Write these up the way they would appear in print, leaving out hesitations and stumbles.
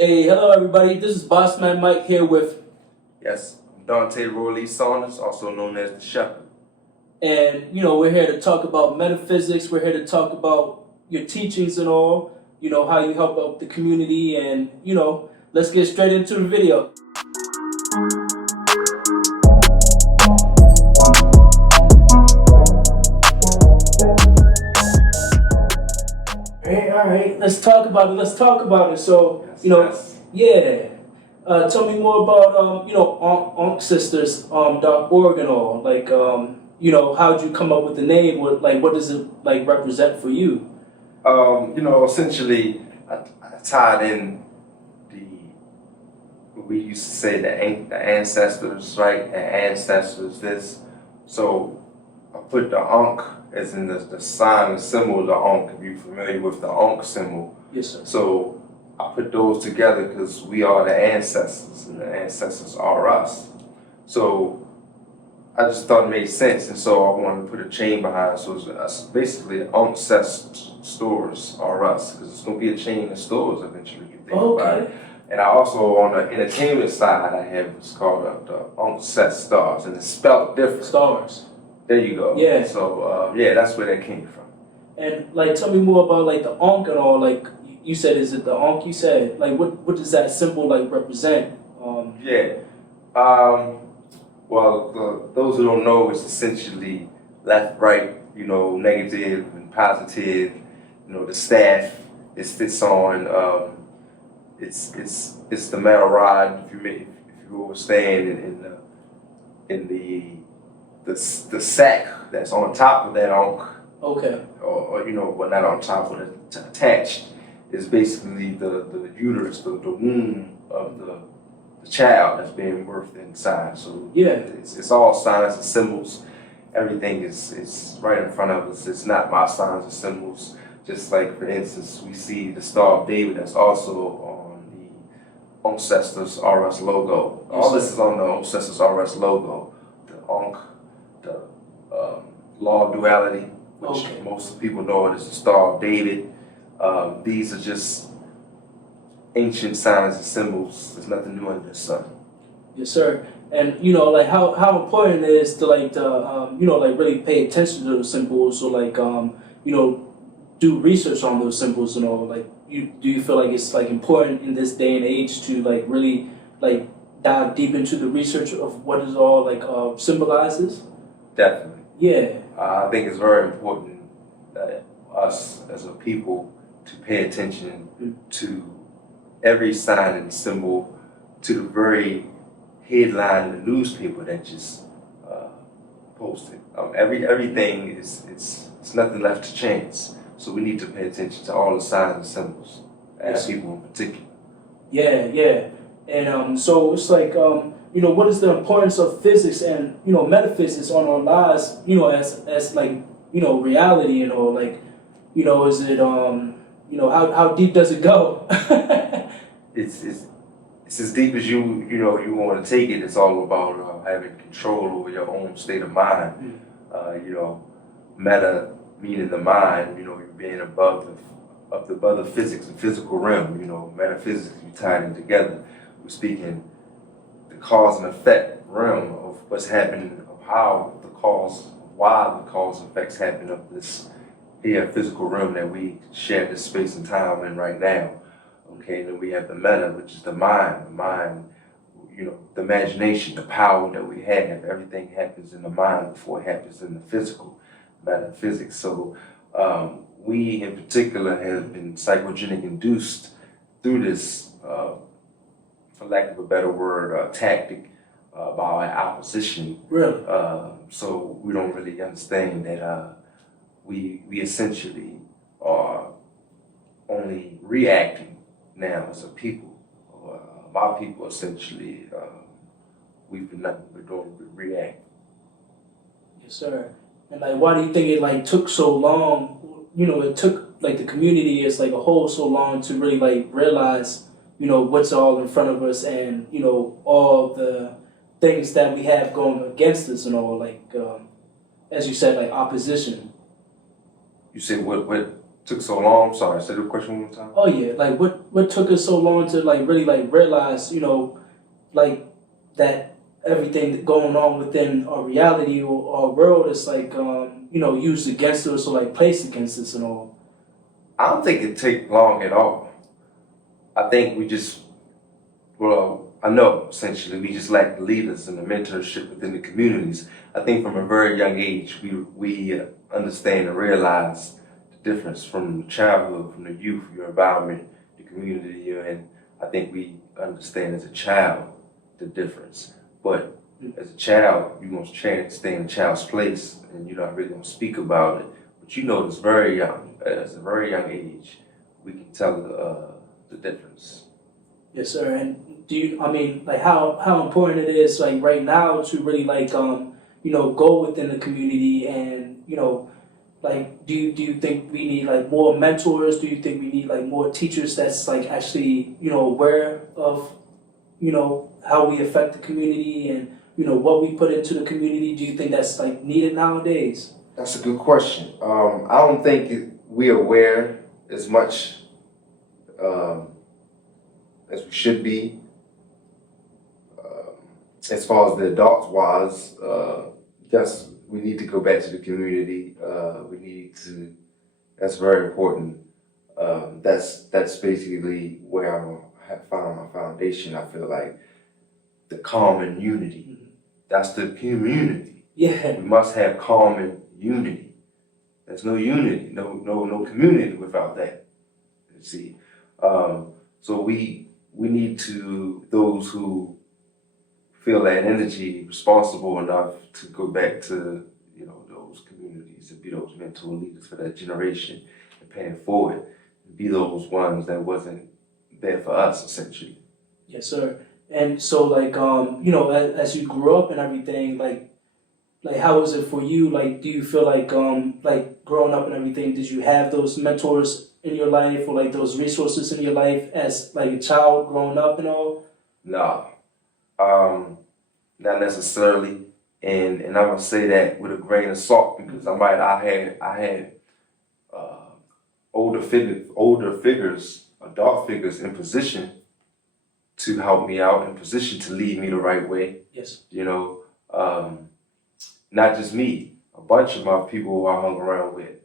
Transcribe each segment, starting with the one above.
Hey, hello everybody. This is BossManMike here with, Yes, I'm Dontay R.L. Saunders, also known as Tha Shepperd. and we're here to talk about metaphysics. We're here to talk about your teachings and all. How you help out the community, and let's get straight into the video. Hey, all right. Let's talk about it. Let's talk about it. So, Yes. yeah. Tell me more about Aunkcestors, .org and all. Like, how'd you come up with the name? What does it like represent for you? Essentially, I tied in we used to say the ancestors, right? The ancestors, this. So I put the Ankh as in the sign, the symbol of the Ankh, if you're familiar with the Ankh symbol. Yes, sir. So I put those together because we are the ancestors, and the ancestors are us. So I just thought it made sense, and so I wanted to put a chain behind it. So it's basically Aunkcestors are us, because it's going to be a chain of stores eventually. You think about it. And I also, on the entertainment side, I have what's called the Aunkcestors, and it's spelled different. Stars. There you go. Yeah. So that's where that came from. And like, tell me more about like the Ankh and all. Like you said, is it the Ankh? You said like what does that symbol like represent? Well, those who don't know, it's essentially left, right, negative and positive. The staff it sits on. It's the metal rod. If you understand in the sack that's on top of that Ankh. Okay. Or well, not on top, but attached is basically the uterus, the womb of the child that's being birthed inside. So yeah, it's all signs and symbols. Everything is right in front of us. It's not my signs and symbols. Just like, for instance, we see the Star of David that's also on the Aunkcestors R.S. logo. Yes, all this is on the Aunkcestors R.S. logo. The Ankh, the law of duality, which most people know it as the Star of David. These are just ancient signs and symbols. There's nothing new under the sun. Yes, sir. And like how important it is to like like really pay attention to those symbols, or like do research on those symbols and all. Like, do you feel like it's like important in this day and age to like really like dive deep into the research of what it all like symbolizes? Definitely. Yeah. I think it's very important that us as a people to pay attention to every sign and symbol, to the very headline in the newspaper that just posted. Everything it's nothing left to chance. So we need to pay attention to all the signs and symbols, as people in particular. Yeah. And so it's like what is the importance of physics and metaphysics on our lives? As like reality and all. Like is it how deep does it go? It's as deep as you want to take it. It's all about having control over your own state of mind. Meta meaning the mind. You're being above the physics and physical realm. Metaphysics, you tie them together. We're speaking the cause and effect realm of what's happening, of how the cause, why the cause and effects happen of this physical realm that we share this space and time in right now. Okay, then we have the meta, which is the mind, the imagination, the power that we have. Everything happens in the mind before it happens in the physical, metaphysics. So we in particular have been psychogenic induced through this, for lack of a better word, tactic by opposition. Really? So we don't really understand that we essentially are only reacting now as a people. My people essentially, we've been nothing but doing react. Yes, sir. And like, why do you think it like took so long? It took like the community as like a whole so long to really like realize what's all in front of us, and all the things that we have going against us and all, like as you said, like opposition. You say what took so long? Sorry, say the question one more time. Oh yeah, like what took us so long to like really like realize, you know, like that everything going on within our reality or our world is like you know, used against us or like placed against us and all. I don't think it take long at all. I think we just, well, I know essentially we just lack the leaders and the mentorship within the communities. I think from a very young age we understand and realize the difference from childhood, from the youth, your environment, the community you're in. I think we understand as a child the difference. But as a child, you're gonna stay in a child's place and you're not really gonna speak about it. But you know it's very young, at a very young age, we can tell the difference. Yes, sir. And do you? I mean, like how important it is, like right now, to really like you know, go within the community and you know, like do you think we need like more mentors? Do you think we need like more teachers that's like actually you know aware of you know how we affect the community and you know what we put into the community? Do you think that's like needed nowadays? That's a good question. I don't think we're aware as much as we should be. As far as the adults wise, yes, we need to go back to the community. We need to. That's very important. That's basically where I have found my foundation. I feel like the calm and unity. That's the community. Yeah. We must have calm and unity. There's no unity, no community without that. You see, so we need to, those who feel that energy, responsible enough to go back to you know those communities and be those mentor leaders for that generation and paying it forward, and be those ones that wasn't there for us essentially. Yes, sir. And so like you know as you grew up and everything like how was it for you? Like do you feel like growing up and everything, did you have those mentors in your life or like those resources in your life as like a child growing up and all? No, not necessarily, and I'm gonna say that with a grain of salt because I had older figures, adult figures in position to help me out, in position to lead me the right way. Yes. You know, not just me, a bunch of my people who I hung around with,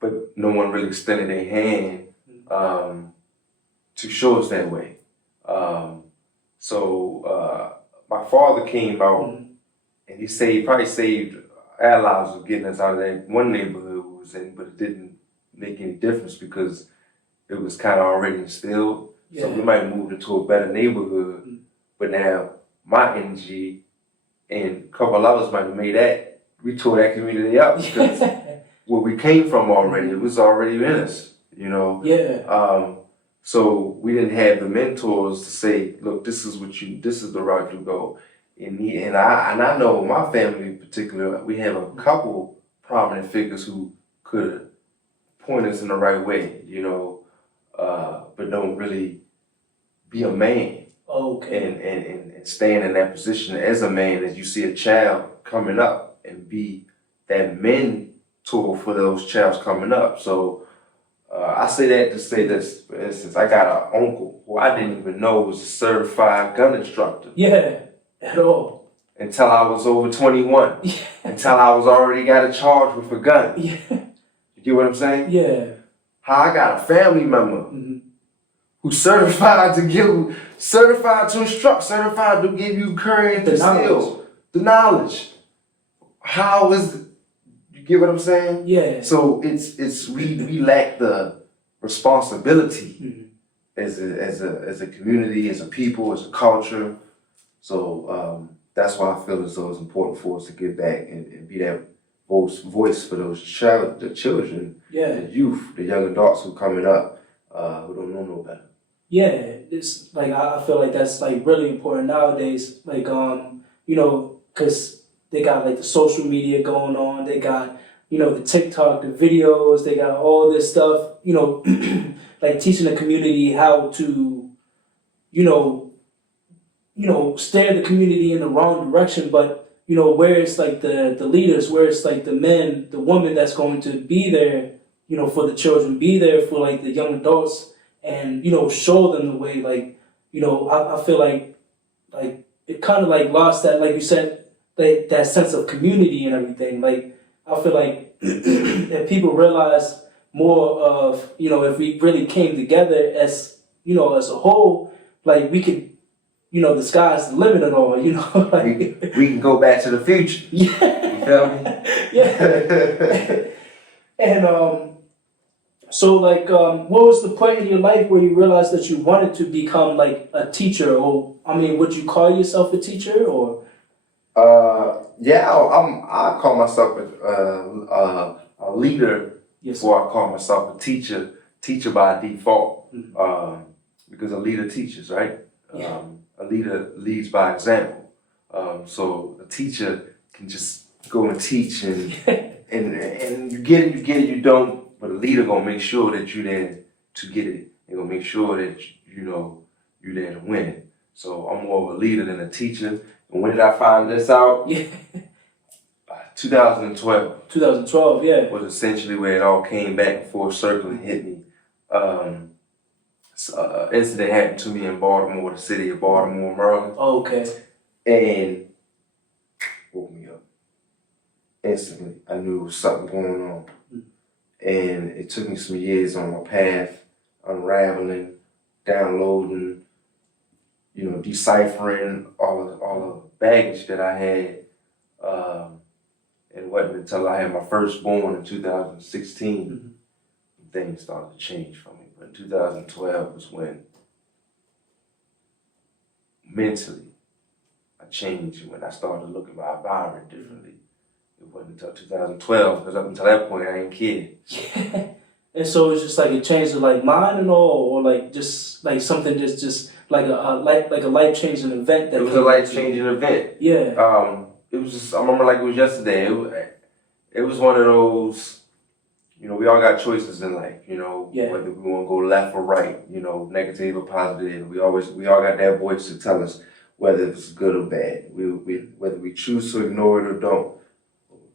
but no one really extended their hand to show us that way. So my father came out and he probably saved our lives of getting us out of that one neighborhood we was in, but it didn't make any difference because it was kind of already instilled. Yeah. So we might have moved into a better neighborhood, but now my energy and a couple of others might have made that, we tore that community up because where we came from already, it was already in us, you know? Yeah. So we didn't have the mentors to say, look, this is the route you go. And I know my family in particular, we have a couple prominent figures who could point us in the right way, you know, but don't really be a man. Okay. And stand in that position as a man, as you see a child coming up and be that mentor for those childs coming up. So I say that to say this, for instance, I got an uncle who I didn't even know was a certified gun instructor. Yeah, at all. Until I was over 21. Yeah. Until I was already got a charge with a gun. Yeah. You get what I'm saying? Yeah. How I got a family member who's certified to instruct, certified to give you courage to steal. The knowledge. How is it? You get what I'm saying? Yeah. So it's we lack the responsibility as a community, as a people, as a culture. So that's why I feel as though it's important for us to get back and be that voice for those the children, the youth, the young adults who coming up, who don't know no better. Yeah, it's like I feel like that's like really important nowadays. Like you know, because they got like the social media going on. They got you know the TikTok, the videos. They got all this stuff. You know, like teaching the community how to, you know, steer the community in the wrong direction. But you know, where it's like the leaders, where it's like the men, the women that's going to be there, you know, for the children, be there for like the young adults, and you know, show them the way. Like, you know, I feel like it kind of like lost that, like you said, that sense of community and everything. Like, I feel like if people realize more of, you know, if we really came together as, you know, as a whole, like we could, you know, the sky's the limit and all, you know. Like, we can go back to the future. Yeah. You feel me? Yeah. And so like, what was the point in your life where you realized that you wanted to become like a teacher? Or, I mean, would you call yourself a teacher or? Yeah, I call myself a leader. Yes. Before I call myself a teacher by default. Because a leader teaches, right? Yeah. A leader leads by example. So a teacher can just go and teach and you get it, you don't. But a leader gonna make sure that you're there to get it. They're gonna make sure that you know you're there to win it. So I'm more of a leader than a teacher. And when did I find this out? Yeah. 2012. 2012, yeah. Was essentially where it all came back full circle and hit me. Incident happened to me in Baltimore, the city of Baltimore, Maryland. Oh, okay. And woke me up. Instantly, I knew there was something going on. And it took me some years on my path, unraveling, downloading, you know, deciphering all the baggage that I had. It wasn't until I had my firstborn in 2016 things started to change for me. But in 2012 was when mentally I changed, when I started looking at my environment differently. It wasn't until 2012, because up until that point I ain't kid. Yeah. And so it's just like it changed the like mind and all, or like just like something just like a life changing event. That it was a life changing event. Yeah. It was just, I remember like it was yesterday. It was one of those, you know, we all got choices in life, you know, whether we want to go left or right, you know, negative or positive. We all got that voice to tell us whether it's good or bad. Whether we choose to ignore it or don't,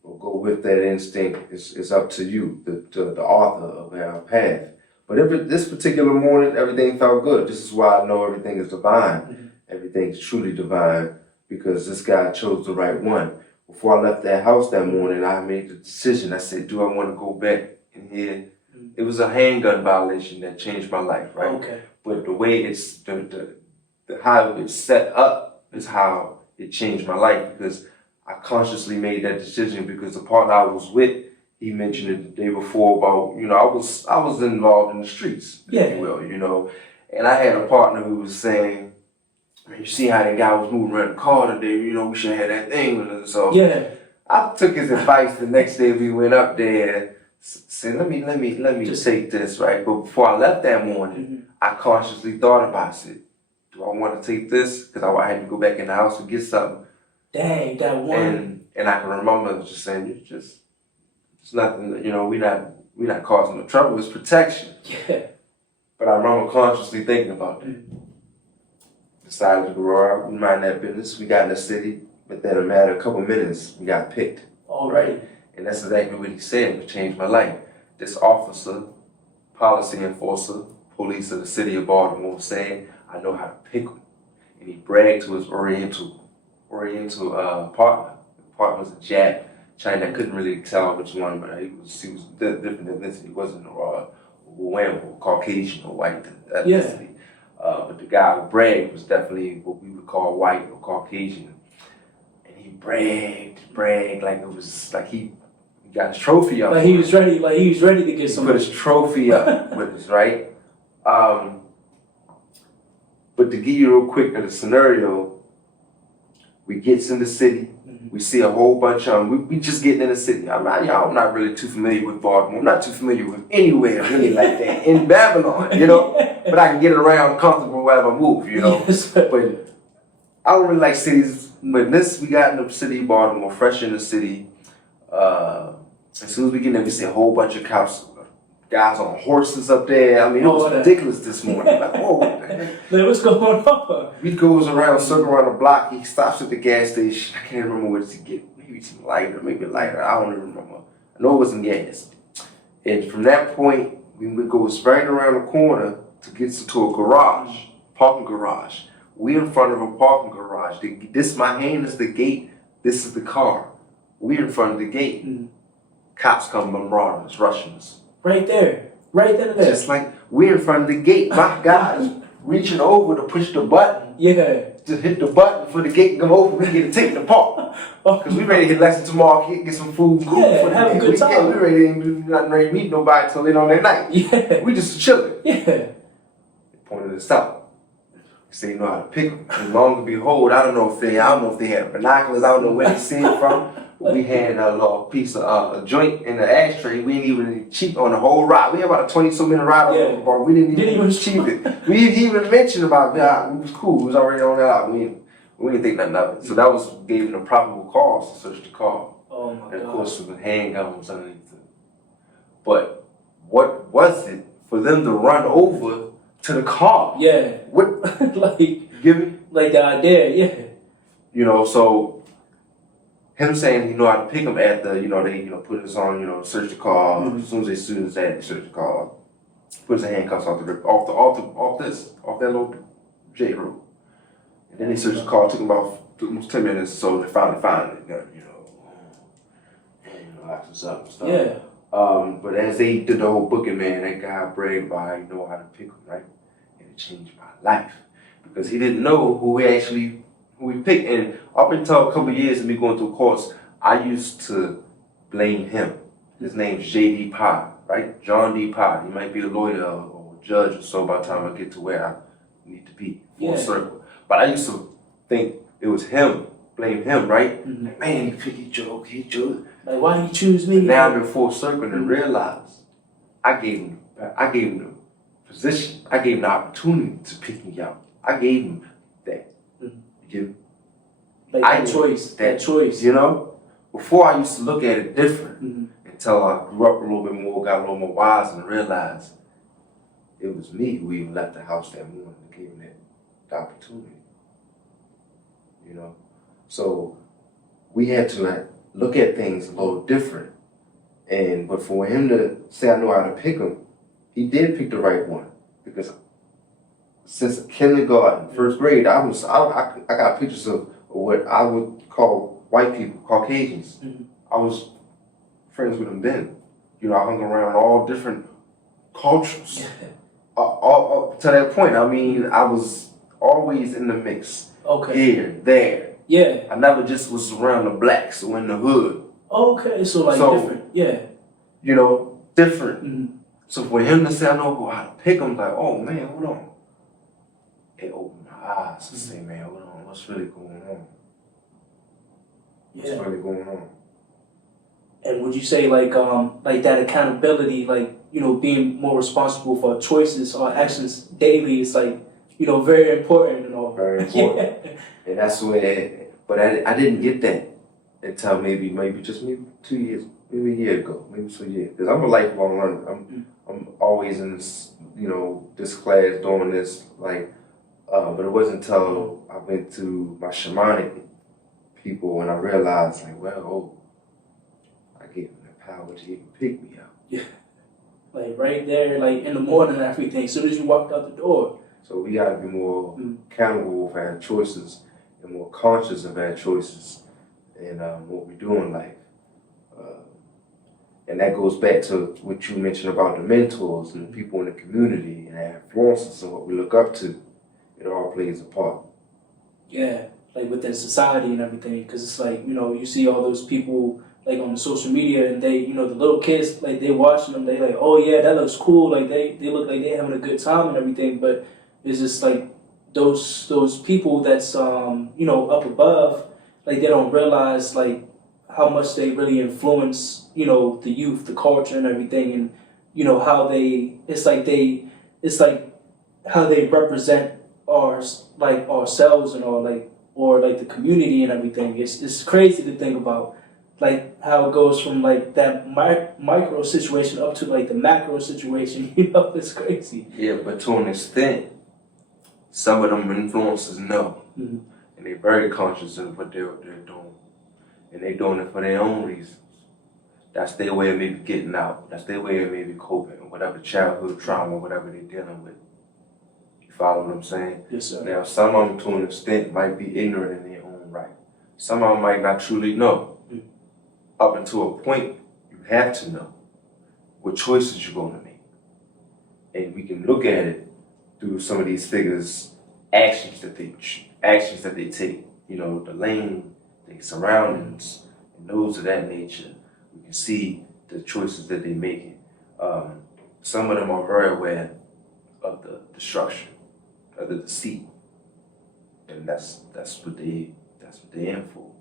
or go with that instinct, is up to you, the author of our path. But this particular morning, everything felt good. This is why I know everything is divine. Everything is truly divine, because this guy chose the right one. Before I left that house that morning, I made the decision. I said, do I want to go back in here? It was a handgun violation that changed my life, right? Okay. But the way it's, the how it's set up is how it changed my life, because I consciously made that decision, because the partner I was with, he mentioned it the day before about, you know, I was involved in the streets, if you will, you know. And I had a partner who was saying, man, you see how that guy was moving around the car today, you know, we should have that thing with us. So I took his advice. The next day we went up there, said, let me just take this, right? But before I left that morning, I consciously thought about it. Do I want to take this? Because I had to go back in the house to get something. Dang, that one. And I can remember just saying, it's nothing, you know, we're not causing no trouble, it's protection. Yeah. But I remember consciously thinking about that. Decided to go out, we mind that business. We got in the city, but then in a matter of a couple minutes, we got picked. Already. And that's exactly what he said. It changed my life. This officer, policy enforcer, police of the city of Baltimore, saying, I know how to pick him. And he bragged to his Oriental partner. The partner was a Jap, China. I couldn't really tell which one, but he was different ethnicity. He wasn't Caucasian or white ethnicity. But the guy who bragged was definitely what we would call white or Caucasian. And he bragged like it was like he got his trophy up. Like he was ready to get some. Put his trophy up with us, right? But to give you real quick of the scenario, we gets in the city. We see a whole bunch of them. We just getting in the city. I'm not really too familiar with Baltimore. I'm not too familiar with anywhere really like that in Babylon, you know. But I can get around comfortable wherever I move, you know. But I don't really like cities. But we got in the city of Baltimore, fresh in the city. As soon as we get there, we see a whole bunch of cops, guys on horses up there. I mean, it was ridiculous this morning. Like, whoa, man. Like, what's going on? He goes around, circle around the block. He stops at the gas station. I can't remember what to get. Maybe some lighter, maybe lighter. I don't even remember. I know it was some gas. And from that point, we would go right around the corner to get to a garage, parking garage. We in front of a parking garage. This, my hand is the gate. This is the car. We in front of the gate. Cops come bombarding us, rushing us. Right there. Right there. Just like we're in front of the gate. My guy's reaching over to push the button. Yeah. To hit the button for the gate to come open. We get to take the park. Because we ready to get lesson tomorrow, get some food, cool Yeah, for the have a day. good time. Yeah, we ready to do nothing, ready to meet nobody till later on that night. Yeah. We just chilling. Yeah. They pointed us out. They say you know how to pick them. And long and behold, I don't know if they had binoculars, I don't know where they see it from. But we had a little piece of a joint in the ashtray. We didn't even cheat on the whole ride. We had about a 20-so-minute ride on the bar. We didn't even cheat it. We even mentioned about it. It was cool. It was already on that out. We didn't think nothing of it. So that was gave them the probable cause to search the car. Oh my God. And of course, with the handgun was underneath it. But what was it for them to run over to the car? Yeah. What? Like, Give me? like the idea, yeah. You know, so him saying he know how to pick them after, they, put us on, search the car. As soon as they search the car, put his handcuffs off that little J road. And then they searched the car, took almost 10 minutes or so, and they finally found it, and locked us up and stuff. Yeah. But as they did the whole booking, man, that guy bragged about how he know how to pick them, right? And it changed my life. Because he didn't know who we picked. And up until a couple of years of me going through a course, I used to blame him. His name's J.D. Pod, right? John D. Pod. He might be a lawyer or a judge or so by the time I get to where I need to be, full circle. But I used to think it was him, blame him, right? Like, man, he joke. Like, why did he choose me? But now I'm in full circle and realize I gave him the position. I gave him the opportunity to pick me out. I gave him that. That choice. Before I used to look at it different until I grew up a little bit more, got a little more wise, and realized it was me who even left the house that morning and gave him the opportunity. So we had to look at things a little different. But for him to say I know how to pick them, he did pick the right one. Because since kindergarten, first grade, I got pictures of what I would call white people, Caucasians. I was friends with them then. I hung around all different cultures. To that point, I was always in the mix. Okay. Here, there. Yeah. I never just was around the blacks or in the hood. Okay, so different. Yeah. Different. So for him to say I know how to pick them, like, oh man, hold on. It opened my eyes to say, man, hold on, what's really going on? What's really going on? And would you say like that accountability, being more responsible for choices or actions daily is very important and all. Very important. And that's where, but I didn't get that until maybe 2 years, maybe a year ago, maybe 2 years. Because I'm a lifelong learner. I'm always in this, this class doing this, but it wasn't until I went to my shamanic people when I realized, I gave them the power to even pick me out. Yeah. Right there, in the morning and everything, as soon as you walked out the door. So we gotta be more accountable for our choices and more conscious of our choices and what we do in life. And that goes back to what you mentioned about the mentors and the people in the community and our influences and what we look up to. It all plays a part. Yeah, within society and everything, because it's you see all those people on the social media and they, the little kids, they watching them, they oh yeah, that looks cool, they look like they having a good time and everything, but it's just those people that's up above, they don't realize how much they really influence the youth, the culture and everything, and how how they represent ourselves and all or the community and everything. It's crazy to think about how it goes from that micro situation up to the macro situation. It's crazy. Yeah, but to an extent, Some of them influencers know, Mhm. and they're very conscious of what they're doing, and they're doing it for their own reasons. That's their way of maybe getting out. That's their way of maybe coping with whatever childhood trauma, whatever they're dealing with. You follow what I'm saying? Yes, sir. Now, some of them, to an extent, might be ignorant in their own right. Some of them might not truly know. Up until a point, you have to know what choices you're going to make. And we can look at it through some of these figures' actions that they take. You know, the lane, their surroundings, and those of that nature. We can see the choices that they're making. Some of them are very aware of the destruction, of the deceit, and that's what they're in for.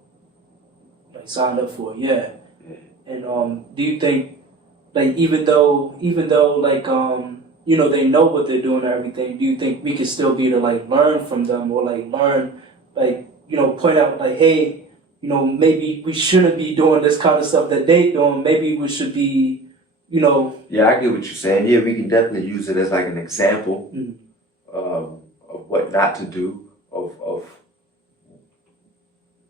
Like signed up for it, yeah. Yeah. And do you think, like, even though like you know, they know what they're doing and everything, do you think we could still be to like learn from them, or like learn, like, you know, point out like, hey, you know, maybe we shouldn't be doing this kind of stuff that they doing. Maybe we should be, you know. Yeah, I get what you're saying. Yeah, we can definitely use it as like an example of what not to do, of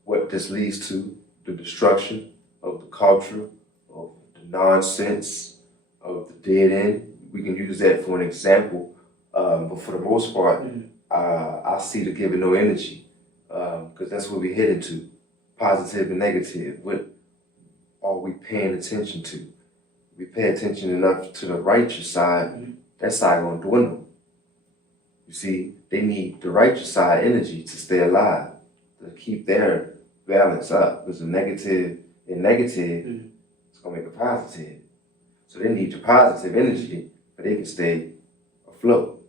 what this leads to, the destruction of the culture, of the nonsense, of the dead end. We can use that for an example, but for the most part, I see the giving no energy, because that's what we're heading to, positive and negative. What are we paying attention to? We pay attention enough to the righteous side, that side gonna dwindle. You see, they need the righteous side energy to stay alive, to keep their balance up, because the negative, it's gonna make a positive. So they need the positive energy, but they can stay afloat.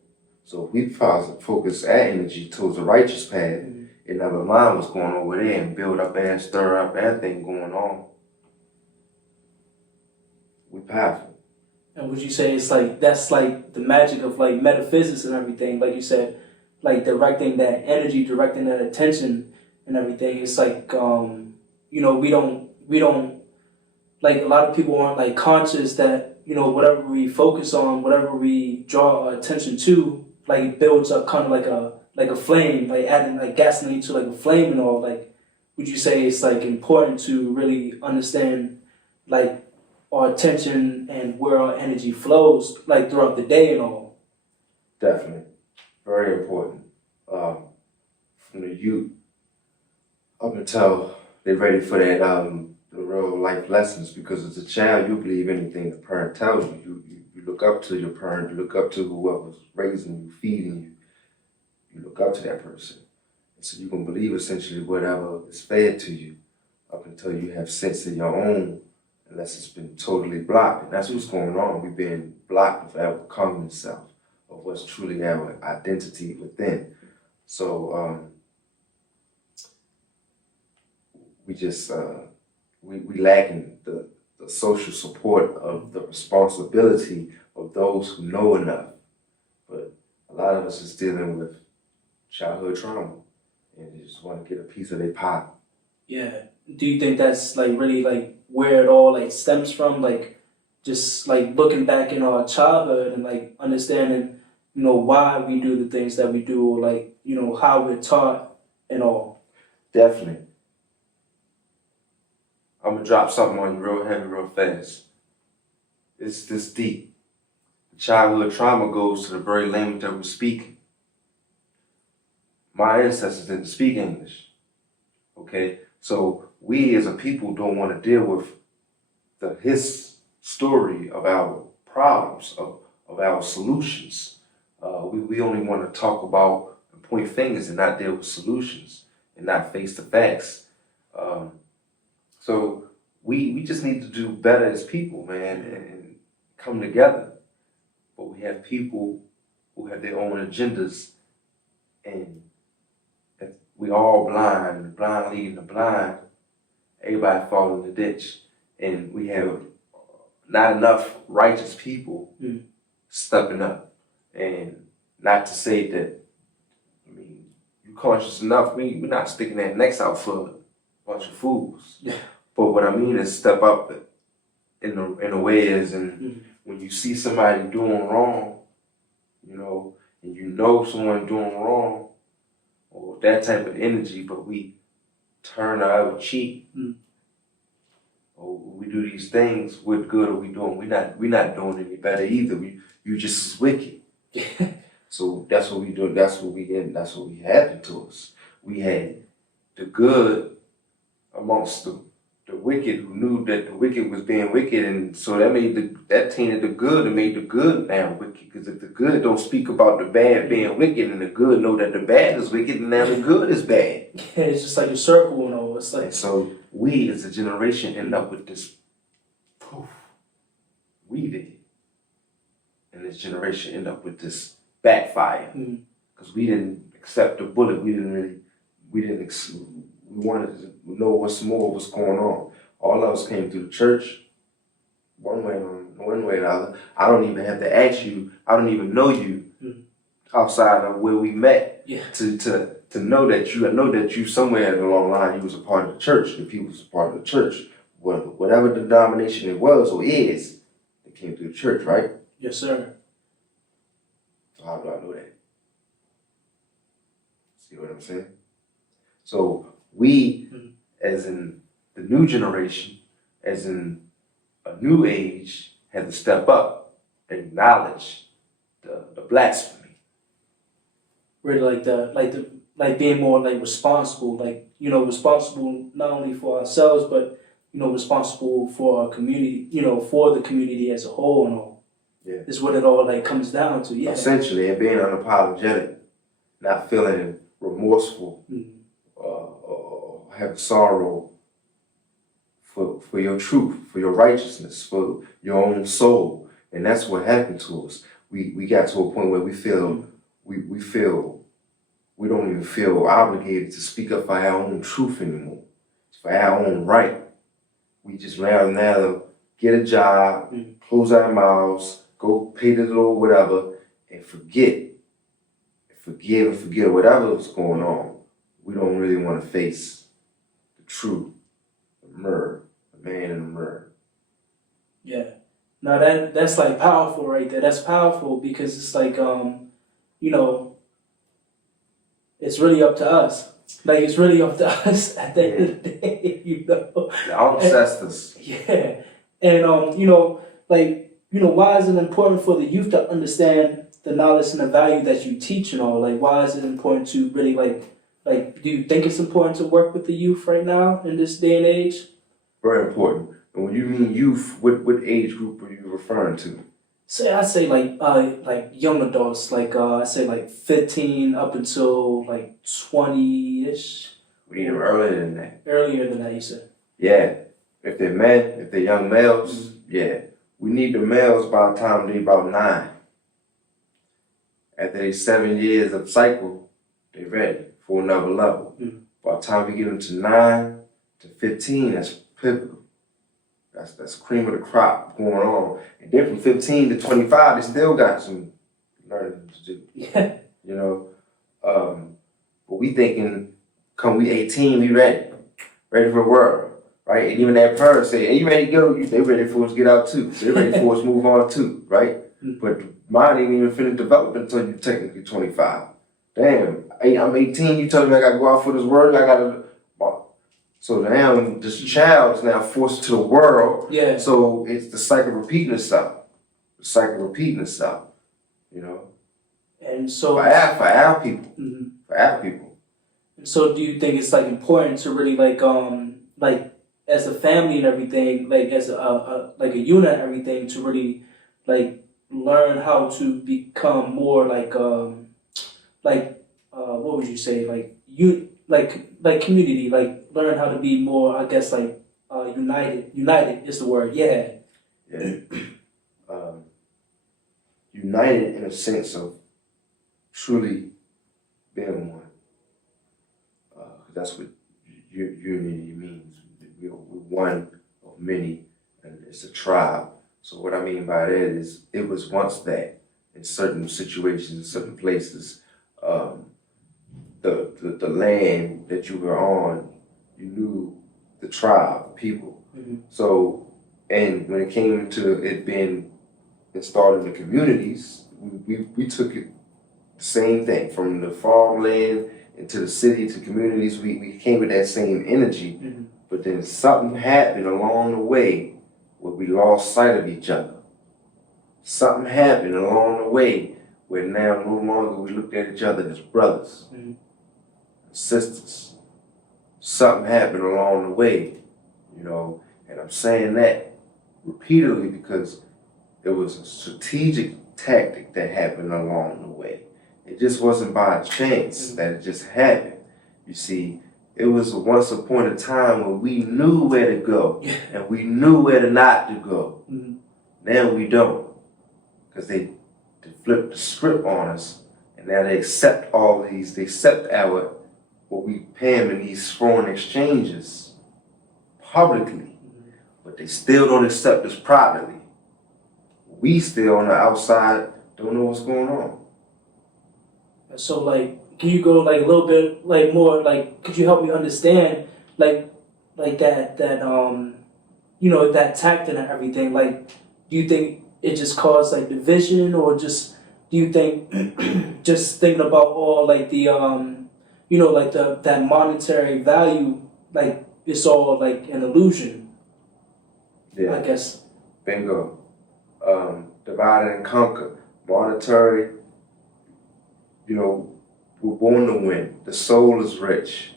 So if we focus our energy towards the righteous path, and never mind what's going on over there, and build up and stir up everything going on, we powerful. And would you say it's like, that's like the magic of like metaphysics and everything, like you said, like directing that energy, directing that attention and everything. It's like, you know, we don't, like, a lot of people aren't like conscious that, you know, whatever we focus on, whatever we draw our attention to, like, it builds up kind of like a flame, like adding like gasoline to like a flame and all. Like, would you say it's like important to really understand like our attention and where our energy flows, like throughout the day and all? Definitely. Very important. From the youth up until they're ready for that, the real life lessons, because as a child, you believe anything the parent tells you. You look up to your parent, you look up to whoever's raising you, feeding you. You look up to that person. And so you can believe essentially whatever is fed to you up until you have sense of your own, unless it's been totally blocked. And that's what's going on. We've been blocked of our becoming self, of what's truly our identity within. So we just, we lacking the social support of the responsibility of those who know enough. But a lot of us is dealing with childhood trauma, and they just want to get a piece of their pie. Yeah. Do you think that's like really like where it all like stems from? Like, just like looking back in our childhood and like understanding, you know, why we do the things that we do, or like, you know, how we're taught and all. Definitely. I'm gonna drop something on you real heavy, real fast. It's this deep. The childhood trauma goes to the very language that we're speaking. My ancestors didn't speak English. Okay? So we as a people don't want to deal with his story of our problems, of our solutions. We only want to talk about and point fingers and not deal with solutions and not face the facts. So we just need to do better as people, man, and come together. But we have people who have their own agendas, and we all blind leading the blind. Everybody fall in the ditch, and we have not enough righteous people stepping up. And not to say that, I mean, you're conscious enough. We're not sticking that necks out for a bunch of fools. Yeah. But what I mean is step up in a way is, and when you see somebody doing wrong, you know, and you know someone doing wrong, or that type of energy, but we turn the other cheek, or we do these things, what good are we doing? We're not doing any better either. You just as wicked. So that's what we do. That's what we get. That's what happened to us. We had the good amongst the wicked who knew that the wicked was being wicked, and so that tainted the good and made the good now wicked. Because if the good don't speak about the bad being wicked, and the good know that the bad is wicked, and now the good is bad. Yeah, it's just like a circle and all. It's like, and so we as a generation end up with this poof. We did, and this generation end up with this backfire because we didn't accept the bullet. We wanted to know what's going on. All of us came through the church, one way or another. I don't even have to ask you. I don't even know you outside of where we met to know that you. I know that you somewhere along the line you was a part of the church. If you was a part of the church, whatever denomination it was or is, it came through the church, right? Yes, sir. So how do I know that? See what I'm saying? So we, as in the new generation, as in a new age, had to step up and acknowledge the blasphemy. Really like being more like responsible, like, you know, responsible not only for ourselves, but, you know, responsible for our community, you know, for the community as a whole and all. Yeah. Is what it all like comes down to. Yeah. Essentially, and being unapologetic, not feeling remorseful, or have sorrow for your truth, for your righteousness, for your own soul. And that's what happened to us. We got to a point where we feel we don't even feel obligated to speak up for our own truth anymore. It's for our own right. We just rather get a job, close our mouths, go pay the Lord whatever, and forgive and forget whatever's going on. We don't really want to face the truth, the murder, the man in the murder. Yeah. Now that's like powerful right there. That's powerful because it's like, you know, it's really up to us. Like, it's really up to us at the end of the day, you know. The Aunkcestors. Yeah. And, you know, like, you know, why is it important for the youth to understand the knowledge and the value that you teach and all? Like, why is it important to really, like, do you think it's important to work with the youth right now in this day and age? Very important. And when you mean youth, what age group are you referring to? I say like young adults, like I say like 15 up until like 20-ish. We need them earlier than that. Earlier than that, you said. Yeah. If they're men, if they're young males, yeah. We need the males by the time they're about 9. After they 7 years of cycle, they're ready for another level. By the time we get them to 9 to 15, that's pivotal. That's cream of the crop going on. And then from 15 to 25, they still got some learning to do. Yeah. You know? But we thinking, come we 18, we ready. Ready for the world. Right? And even that parents say, hey, you ready to go? They ready for us to get out too. So they ready for us to move on too, right? But mine ain't even finished developing until you're technically 25. Damn, I'm 18, you telling me I gotta go out for this work, I gotta... So now this child is now forced to the world. Yeah. So it's the cycle repeating itself. You know? And so... For our people. For our people. And so do you think it's like important to really like as a family and everything, like as a unit and everything, to really like learn how to become more like what would you say, like community, like learn how to be more, I guess, like united is the word. Yeah. United in a sense of truly being one. That's what unity means. We're one of many, and it's a tribe. So what I mean by that is, it was once that in certain situations, in certain places, the land that you were on, you knew the tribe, people. So, and when it came to it being installed in the communities, we took it Same thing. From the farmland into the city to communities, we came with that same energy. Mm-hmm. But then something happened along the way where we lost sight of each other. Something happened along the way where now no longer we looked at each other as brothers, Mm-hmm. sisters. Something happened along the way, you know, and I'm saying that repeatedly because it was a strategic tactic that happened along the way. It just wasn't by chance that it just happened. You see, it was once upon a time when we knew where to go and we knew where to not to go. Mm-hmm. Now we don't, because they flipped the script on us, and now they accept all these. They accept our what we pay them in these foreign exchanges publicly, but they still don't accept us privately. We still on the outside don't know what's going on. So, like, can you go like a little bit like more like? Could you help me understand like that you know, that tactic and everything? Like, do you think it just caused like division, or just do you think just thinking about all like the you know, like that monetary value, like it's all like an illusion? Yeah, I guess. bingo. Divide and conquer. Monetary. You know, we're born to win. The soul is rich.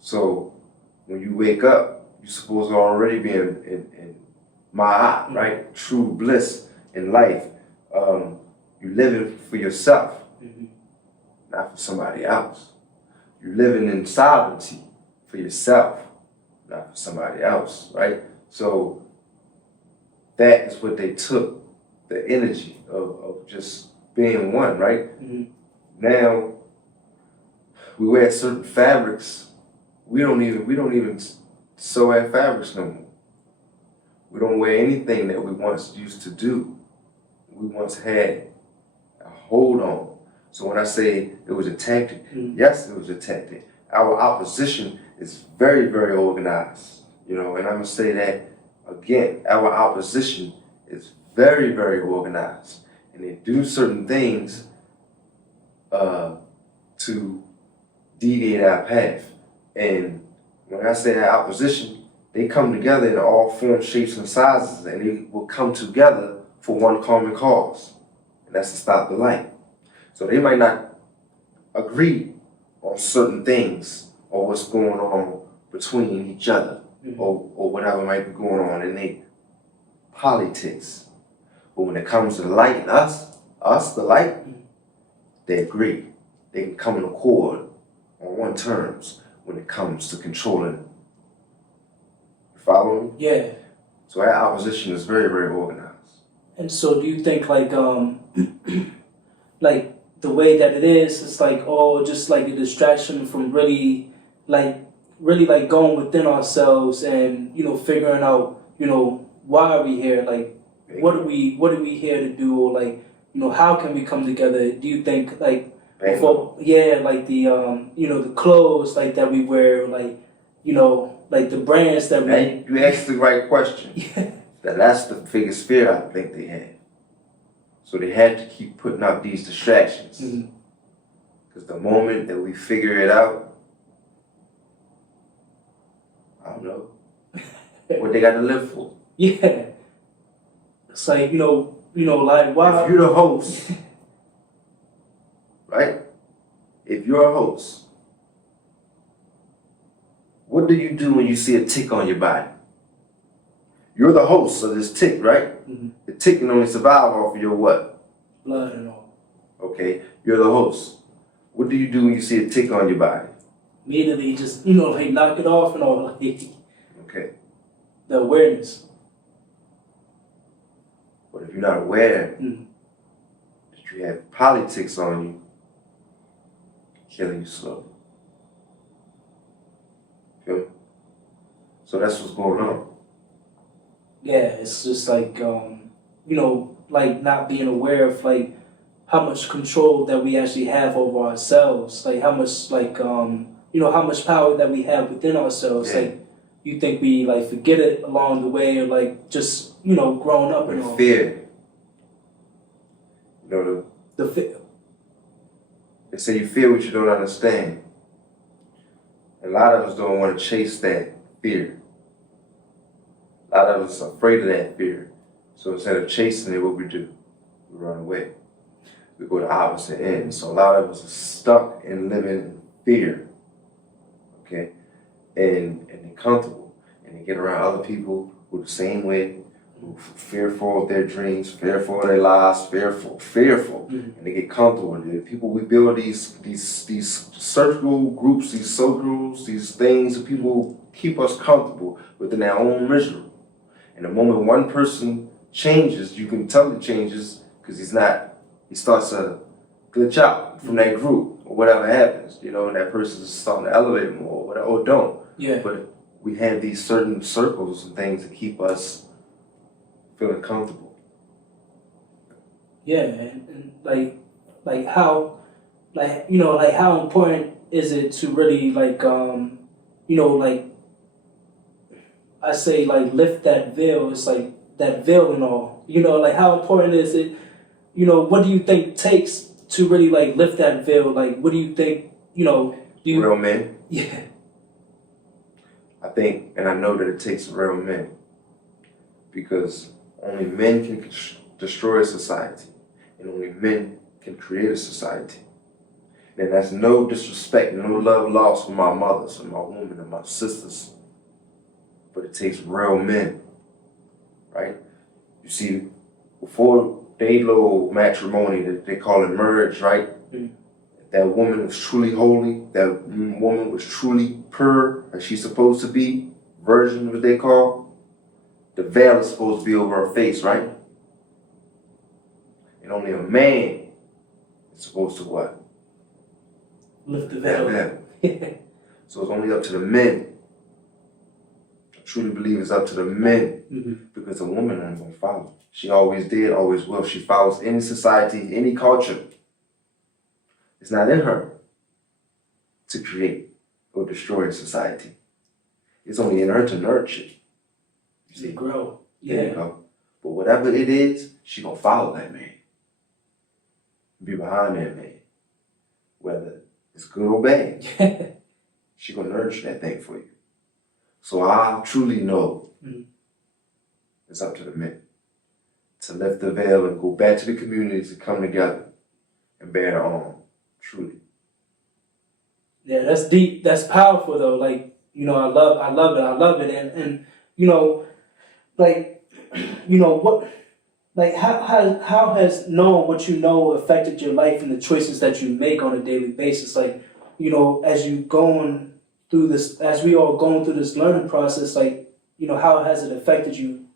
So when you wake up, you're supposed to already be in ma'at, right? True bliss in life. You're living for yourself, not for somebody else. You're living in sovereignty for yourself, not for somebody else, right? So that is what they took, the energy of just being one, right? Mm-hmm. Now we wear certain fabrics. We don't even sew our fabrics no more. We don't wear anything that we once used to do. We once had a hold on. So when I say it was a tactic, yes, it was a tactic. Our opposition is very, very organized. You know, and I'm gonna say that again. Our opposition is very, very organized, and they do certain things to deviate our path. And when I say that opposition, they come together in all forms, shapes, and sizes, and they will come together for one common cause, and that's to stop the light. So they might not agree on certain things or what's going on between each other, or whatever might be going on in their politics. But when it comes to the light and us, the light, they agree. They can come in accord on one terms when it comes to controlling. You follow me? Yeah. So our opposition is very, very organized. And so do you think like like the way that it is, it's like all just like a distraction from really like going within ourselves and, you know, figuring out, you know, why are we here? Like what are we here to do? Or like, you know, how can we come together? Do you think like before, like the you know, the clothes like that we wear, like, you know, like the brands that we You asked the right question. Yeah. That's the biggest fear I think they had. So they had to keep putting out these distractions. Because the moment that we figure it out, I don't know what they got to live for. Yeah. It's like, you know, like why If you're the host, right? If you're a host, what do you do when you see a tick on your body? You're the host of this tick, right? The tick can only survive off of your what? Blood and all. Okay, you're the host. What do you do when you see a tick on your body? Immediately just, you know, like knock it off and all, like Okay. the awareness. But if you're not aware that you have politics on you, killing you slowly. Feel me? So that's what's going on. Yeah, it's just like, you know, like not being aware of like how much control that we actually have over ourselves, like how much like, you know, how much power that we have within ourselves. Yeah. Like, you think we like forget it along the way, or like just, you know, growing up and all. Fear. You know, The fear. They say you fear what you don't understand. A lot of us don't want to chase that fear. A lot of us are afraid of that fear. So instead of chasing it, what we do? We run away. We go the opposite end. So a lot of us are stuck in living in fear. Okay? And they're comfortable. And they get around other people who are the same way, who are fearful of their dreams, fearful of their lives, fearful. And they get comfortable. The people, we build these circle groups, these circles, these things, and people keep us comfortable within their own misery. And the moment one person changes, you can tell it changes because he starts to glitch out from that group or whatever happens, and that person's starting to elevate more or whatever, or don't. Yeah. But we have these certain circles and things that keep us feeling comfortable. Yeah, and like how, how important is it to really I say lift that veil. It's like that veil and all. How important is it? What do you think takes to really lift that veil? What do you think? Real men. Yeah. I think, and I know that it takes real men, because only men can destroy a society, and only men can create a society. And that's no disrespect, no love lost for my mothers and my women and my sisters, but it takes real men, right? You see, before they little matrimony that they call it marriage, right? That woman was truly holy, that woman was truly pure, as she's supposed to be, virgin, what they call. The veil is supposed to be over her face, right? And only a man is supposed to what? Lift the veil. So it's only up to the men. I truly believe it's up to the men, because a woman ain't gonna follow. She always did, always will. She follows any society, any culture. It's not in her to create or destroy a society. It's only in her to nurture. You see? Grow. There you go. But whatever it is, she gonna follow that man. Be behind that man. Whether it's good or bad. She gonna nurture that thing for you. So I truly know it's up to the men to lift the veil and go back to the communities and come together and bear their arm. Truly. Yeah, that's deep. That's powerful though. I love it. And how has knowing what you know affected your life and the choices that you make on a daily basis? As we all going through this learning process, how has it affected you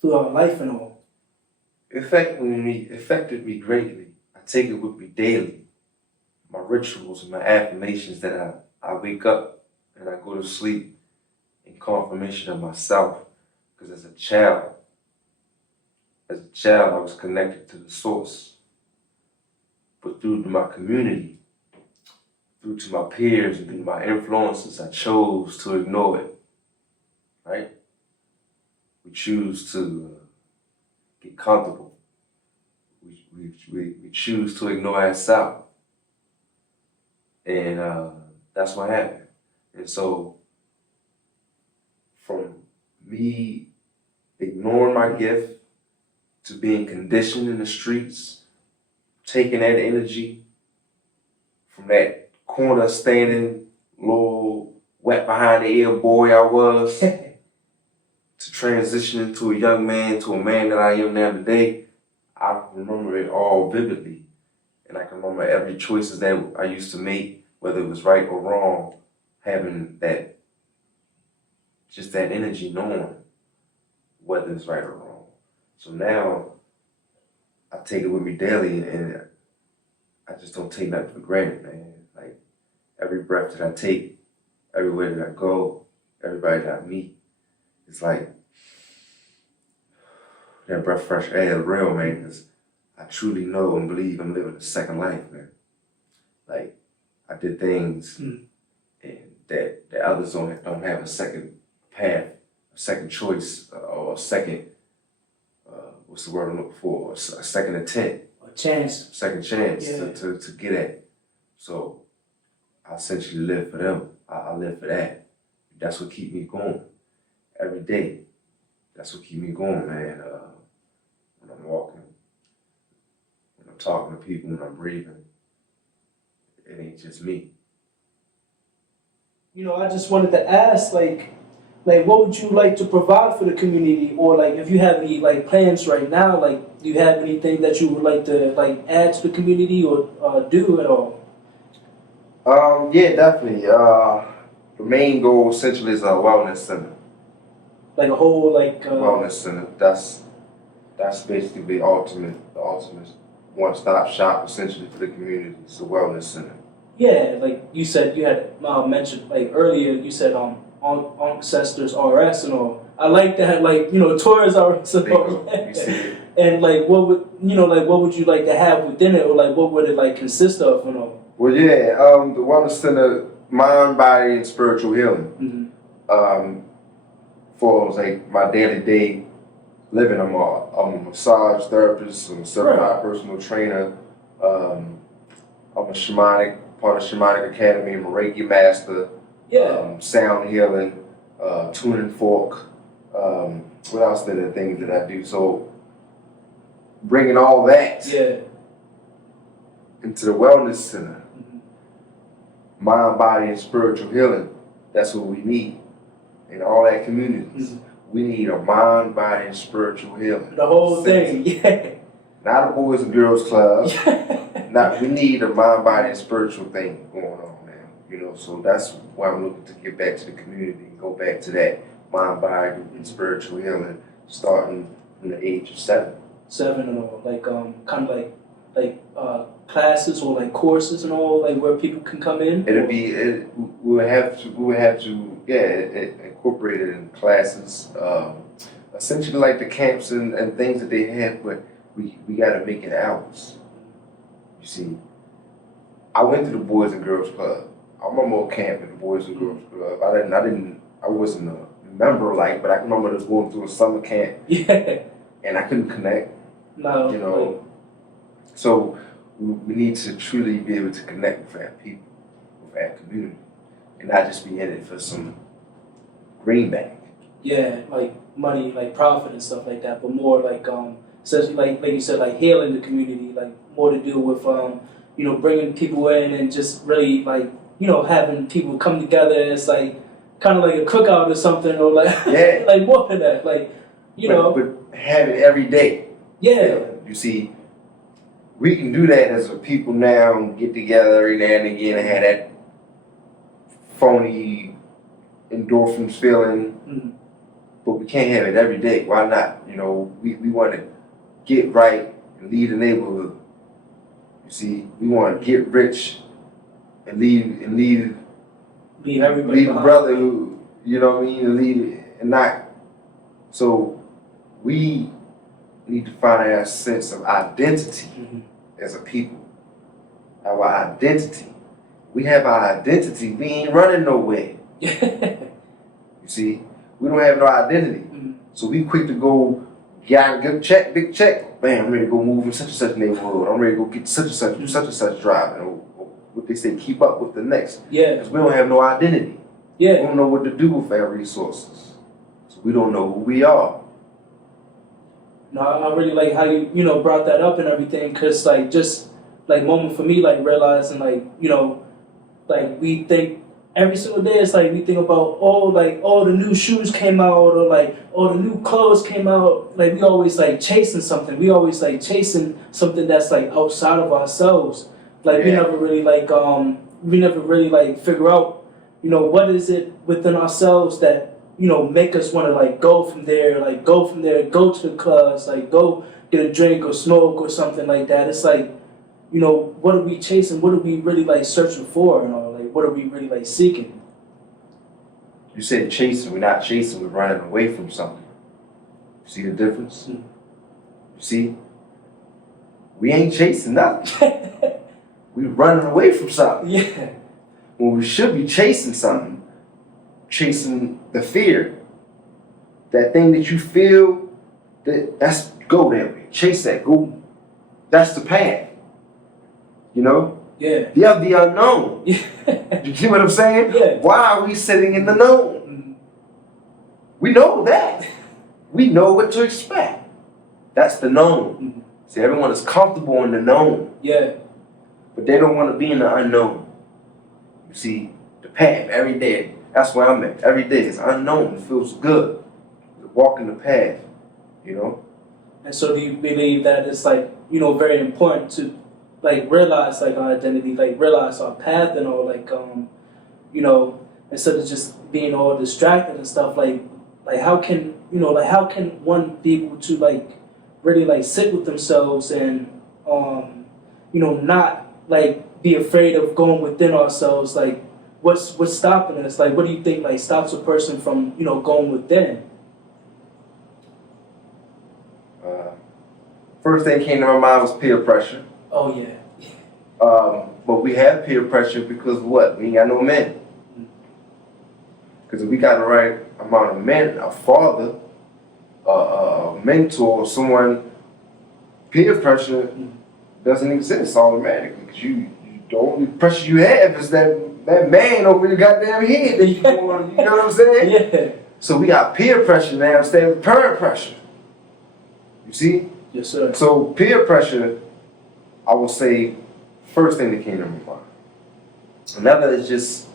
throughout life and all? It affected me greatly. I take it with me daily. My rituals and my affirmations that I wake up and I go to sleep in confirmation of myself. Because as a child, I was connected to the source. But through to my community, through to my peers and through my influences, I chose to ignore it. Right? We choose to get comfortable. We choose to ignore ourselves. And that's what happened. And so, from me ignoring my gift to being conditioned in the streets, taking that energy from that corner standing, little wet behind the ear boy I was, to transitioning to a young man, to a man that I am now today, I remember it all vividly. And I can remember every choices that I used to make, whether it was right or wrong, having that energy knowing whether it's right or wrong. So now I take it with me daily, and I just don't take nothing for granted, man. Like every breath that I take, everywhere that I go, everybody that I meet, it's like that breath of fresh air is real, man, because I truly know and believe I'm living a second life, man. Like, I did things and that others don't have a second path, a second choice, or a second, what's the word I'm looking for? A second attempt. A chance. Second chance to get at So I essentially live for them. I live for that. That's what keep me going every day. That's what keep me going, man. When I'm walking, when I'm talking to people, when I'm breathing, it ain't just me. You know, I just wanted to ask, like, what would you like to provide for the community, or like, if you have any like plans right now, like, do you have anything that you would like to like add to the community or do at all? Yeah, definitely. The main goal essentially is a wellness center. Like a whole like Wellness center. That's basically the ultimate one-stop shop essentially for the community. It's a wellness center. Yeah, like you said, you had mentioned like earlier. You said Aunkcestors RS and all. I like that, like, you know, tours RS and all. You see it. And like, what would what would you like to have within it, or like, what would it like consist of, and all? Well, yeah, the wellness center, mind, body, and spiritual healing. For like my day-to-day living, I'm a massage therapist, I'm a certified personal trainer. I'm a part of Shamanic Academy. I'm a Reiki master. Sound healing, tuning fork. What else are the things that I do? So bringing all that into the wellness center, mind, body, and spiritual healing. That's what we need in all that communities. We need a mind, body, and spiritual healing. The whole thing, Not a boys and girls club. We need a mind, body, and spiritual thing going on now. You know, so that's why I'm looking to get back to the community and go back to that mind, body, and spiritual healing, starting from the age of 7. 7 and all, like kind of like classes or like courses and all, like where people can come in. We would have to incorporate it in classes, essentially like the camps and things that they have, but we got to make it ours. You see, I went to the Boys and Girls Club. I remember camp at the Boys and Girls Club. I wasn't a member, but I can remember just going through a summer camp. And I couldn't connect. No. You know, so we need to truly be able to connect with our people, with our community, and not just be in it for some greenback. Yeah, like money, like profit and stuff like that, but more like especially like you said, like healing the community, like more to do with bringing people in and just really like having people come together. It's like kind of like a cookout or something, or like like more than that, like but have it every day. You see, we can do that as a people now and get together every now and again and have that phony endorphins feeling, but we can't have it every day. Why not? We want to get right and lead the neighborhood. You see, we want to get rich and lead everybody the brotherhood. You know what I mean? And lead and not. So we need to find our sense of identity as a people. Our identity. We have our identity. We ain't running nowhere. You see, we don't have no identity. So we quick to go get a good check, big check. Bam, I'm ready to go move in such and such neighborhood. I'm ready to go get such and such driving. Or what they say, keep up with the next. Because we don't have no identity. We don't know what to do with our resources. So we don't know who we are. No, I really like how you brought that up and everything, because like just like moment for me, like realizing like like we think every single day, it's like we think about all the new shoes came out, or like all the new clothes came out. Like we always like chasing something. We always like chasing something that's like outside of ourselves. Like we never really figure out what is it within ourselves that make us want to like go from there, go to the clubs, like go get a drink or smoke or something like that. It's like, what are we chasing? What are we really like searching for? Like what are we really like seeking? You said chasing. We're not chasing. We're running away from something. You see the difference? You see, we ain't chasing nothing. We're running away from something. When we should be chasing something. Chasing the fear, that thing that you feel, that's go that way. Chase that, go. That's the path. Yeah. The of the unknown. Yeah. You see what I'm saying? Yeah. Why are we sitting in the known? Mm-hmm. We know that. We know what to expect. That's the known. Mm-hmm. See, everyone is comfortable in the known. Yeah. But they don't want to be in the unknown. You see, the path every day. That's where I'm at. Every day is unknown. It feels good. Walking the path, you know? And so do you believe that it's like, you know, very important to like realize like our identity, like realize our path and all, like you know, instead of just being all distracted and stuff, like how can, you know, like how can one be able to like really like sit with themselves and you know, not like be afraid of going within ourselves, like what's stopping us? Like what do you think like stops a person from, you know, going within? First thing came to my mind was peer pressure. Oh yeah. But we have peer pressure because what? We ain't got no men. Because if we got the right amount of men, a father, a mentor, someone, peer pressure doesn't exist automatically. Because you the only pressure you have is that man over your goddamn head that you know what I'm saying? Yeah. So we got peer pressure now instead of parent pressure. You see? Yes, sir. So peer pressure, I will say, first thing that came to my mind. Another is just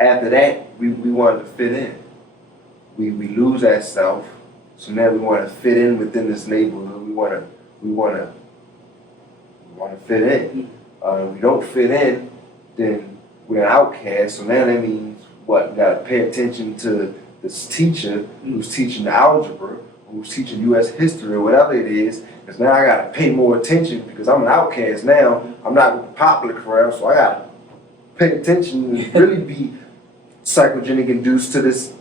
after that we wanted to fit in. We lose ourselves, so now we want to fit in within this neighborhood. We want to fit in. If we don't fit in, then we're an outcast. So now that means what? We got to pay attention to this teacher who's teaching algebra, who's teaching U.S. history or whatever it is, because now I got to pay more attention because I'm an outcast now. I'm not with the popular crowd, so I got to pay attention and really be psychogenic induced to this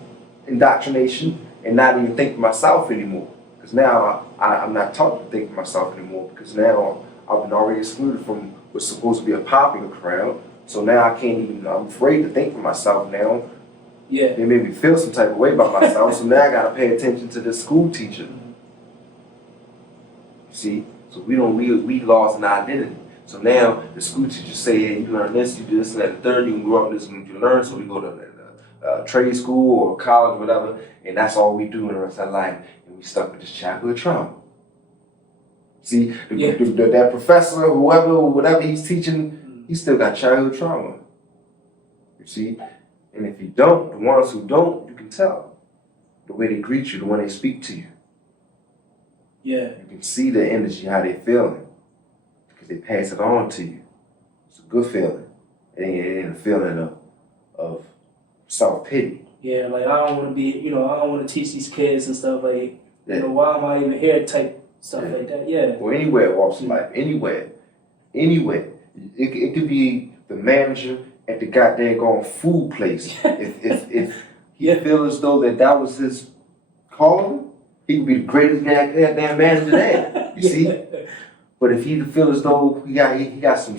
indoctrination and not even think for myself anymore. Because now I'm not taught to think for myself anymore because now I've been already excluded from what's supposed to be a popular crowd. So now I can't even, I'm afraid to think for myself now. Yeah. They made me feel some type of way about myself, so now I gotta pay attention to this school teacher. See? So we lost an identity. So now the school teacher say, hey, you learn this, you do this, and that, and the third, you can grow up this, and you learn, so we go to trade school or college, whatever, and that's all we do in the rest of our life, and we stuck with this childhood trauma. See, that professor, whoever, whatever he's teaching, he still got childhood trauma. You see? And if you don't, the ones who don't, you can tell. The way they greet you, the way they speak to you. Yeah. You can see the energy, how they feeling. Because they pass it on to you. It's a good feeling. It ain't a feeling of self-pity. Yeah, like I don't want to be, you know, I don't want to teach these kids and stuff like, Yeah. you know, why am I even here type stuff like that. Yeah. Or anywhere, walks of life. Anywhere. It could be the manager at the goddamn food place. If he feel as though that was his calling, he could be the greatest goddamn manager there. You see? But if he feel as though he got some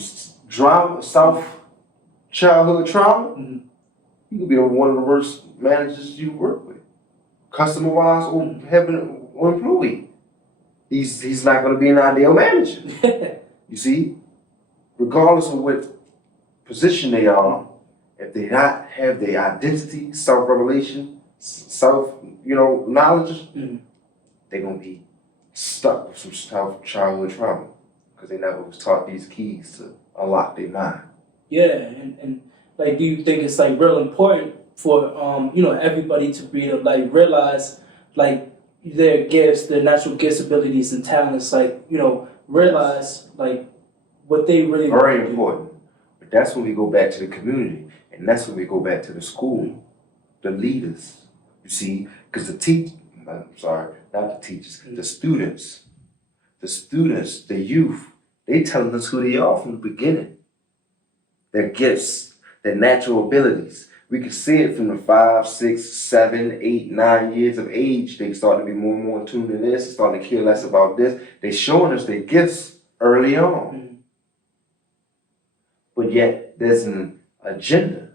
drama, childhood trauma, he could be one of the worst managers you work with, customer wise or having or employee. He's not going to be an ideal manager. You see, regardless of what position they are, if they not have their identity, self-revelation, knowledge, they're going to be stuck with some childhood trauma because they never was taught these keys to unlock their mind. Yeah, and like, do you think it's like real important for everybody to be able to like realize like their gifts, their natural gifts, abilities, and talents, like, realize like what they really very important. But that's when we go back to the community, and that's when we go back to the school, the leaders. You see, because the students, the youth, they telling us who they are from the beginning. Their gifts, their natural abilities. We can see it from the 5, 6, 7, 8, 9 years of age. They start to be more and more in tune to this, starting to care less about this. They're showing us their gifts early on. But yet, there's an agenda.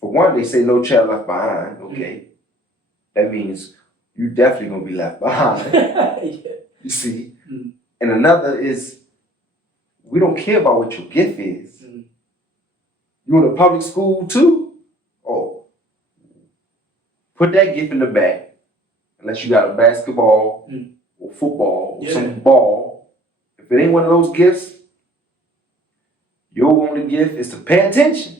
For one, they say no child left behind. Okay. That means you definitely going to be left behind. Yeah. You see? And another is, we don't care about what your gift is. You in a public school too? Oh, put that gift in the back, unless you got a basketball or football or some ball. If it ain't one of those gifts, your only gift is to pay attention.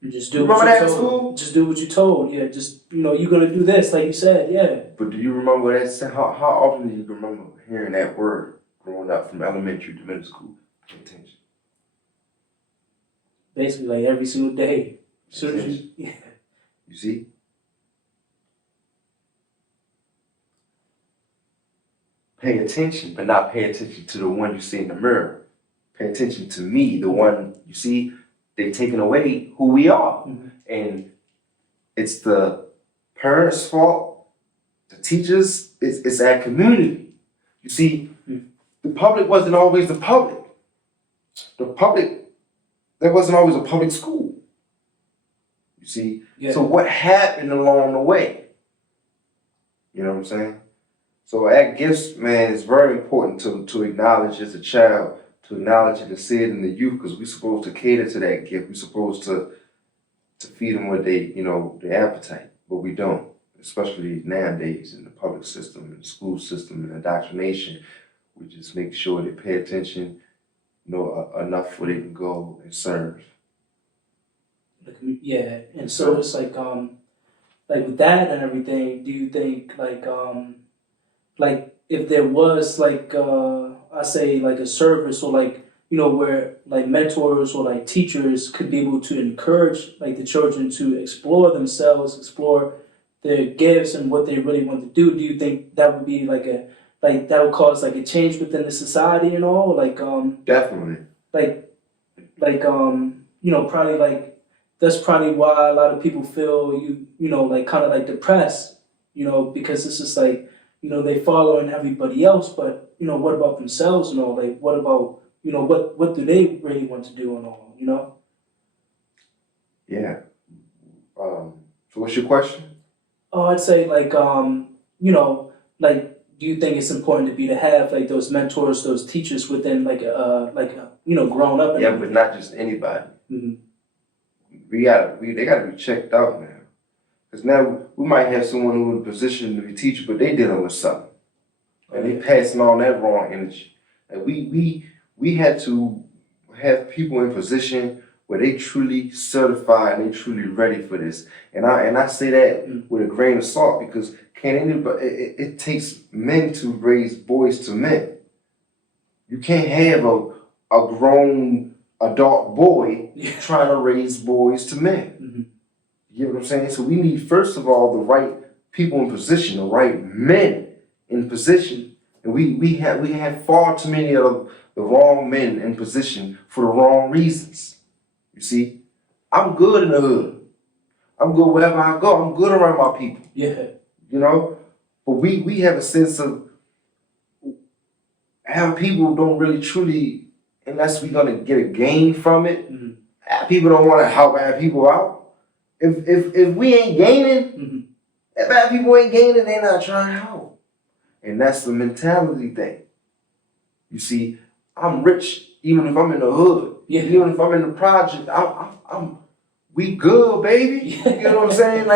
You just do what you're told. Just do what you're told. Yeah, just, you're going to do this, like you said, yeah. But do you remember that? How often do you remember hearing that word growing up from elementary to middle school? Pay attention. Basically, like every single day. You see? Pay attention, but not pay attention to the one you see in the mirror. Pay attention to me, the one you see. They've taken away who we are. And it's the parents' fault, the teachers, it's our community. You see, the public wasn't always the public. There wasn't always a public school. You see? Yeah. So what happened along the way? You know what I'm saying? So our gifts, man, is very important to acknowledge as a child, to acknowledge it and see it in the youth, because we're supposed to cater to that gift. We're supposed to feed them what they, their appetite, but we don't, especially nowadays in the public system, in the school system, and indoctrination. We just make sure they pay attention, enough where they can go and serve. Yeah, and so it's like with that and everything, do you think like if there was I say a service or where mentors or teachers could be able to encourage the children to explore themselves, explore their gifts and what they really want to do you think that would be that would cause a change within the society and all? Definitely. Probably that's probably why a lot of people feel kind of depressed, because it's just they following everybody else, but what about themselves and all? What about what do they really want to do and all? Yeah. So what's your question? Oh, I'd say do you think it's important to have those mentors, those teachers within growing up? Yeah, but not just anybody. They gotta be checked out now. Because now we might have someone who's in a position to be a teacher, but they dealing with something. And they passing on that wrong energy. And we had to have people in position where they truly certified and they truly ready for this. And I say that with a grain of salt, because it takes men to raise boys to men. You can't have a grown adult boy trying to raise boys to men. You get what I'm saying? So we need, first of all, the right people in position, the right men in position. And we have far too many of the wrong men in position for the wrong reasons. You see, I'm good in the hood. I'm good wherever I go. I'm good around my people. Yeah. But we have a sense of how people don't really truly, unless we're gonna get a gain from it, people don't want to help our people out. If we ain't gaining, if bad people ain't gaining, they're not trying to help. And that's the mentality thing. You see, I'm rich even if I'm in the hood. Yeah. Even if I'm in the project, we good, baby. You know what I'm saying?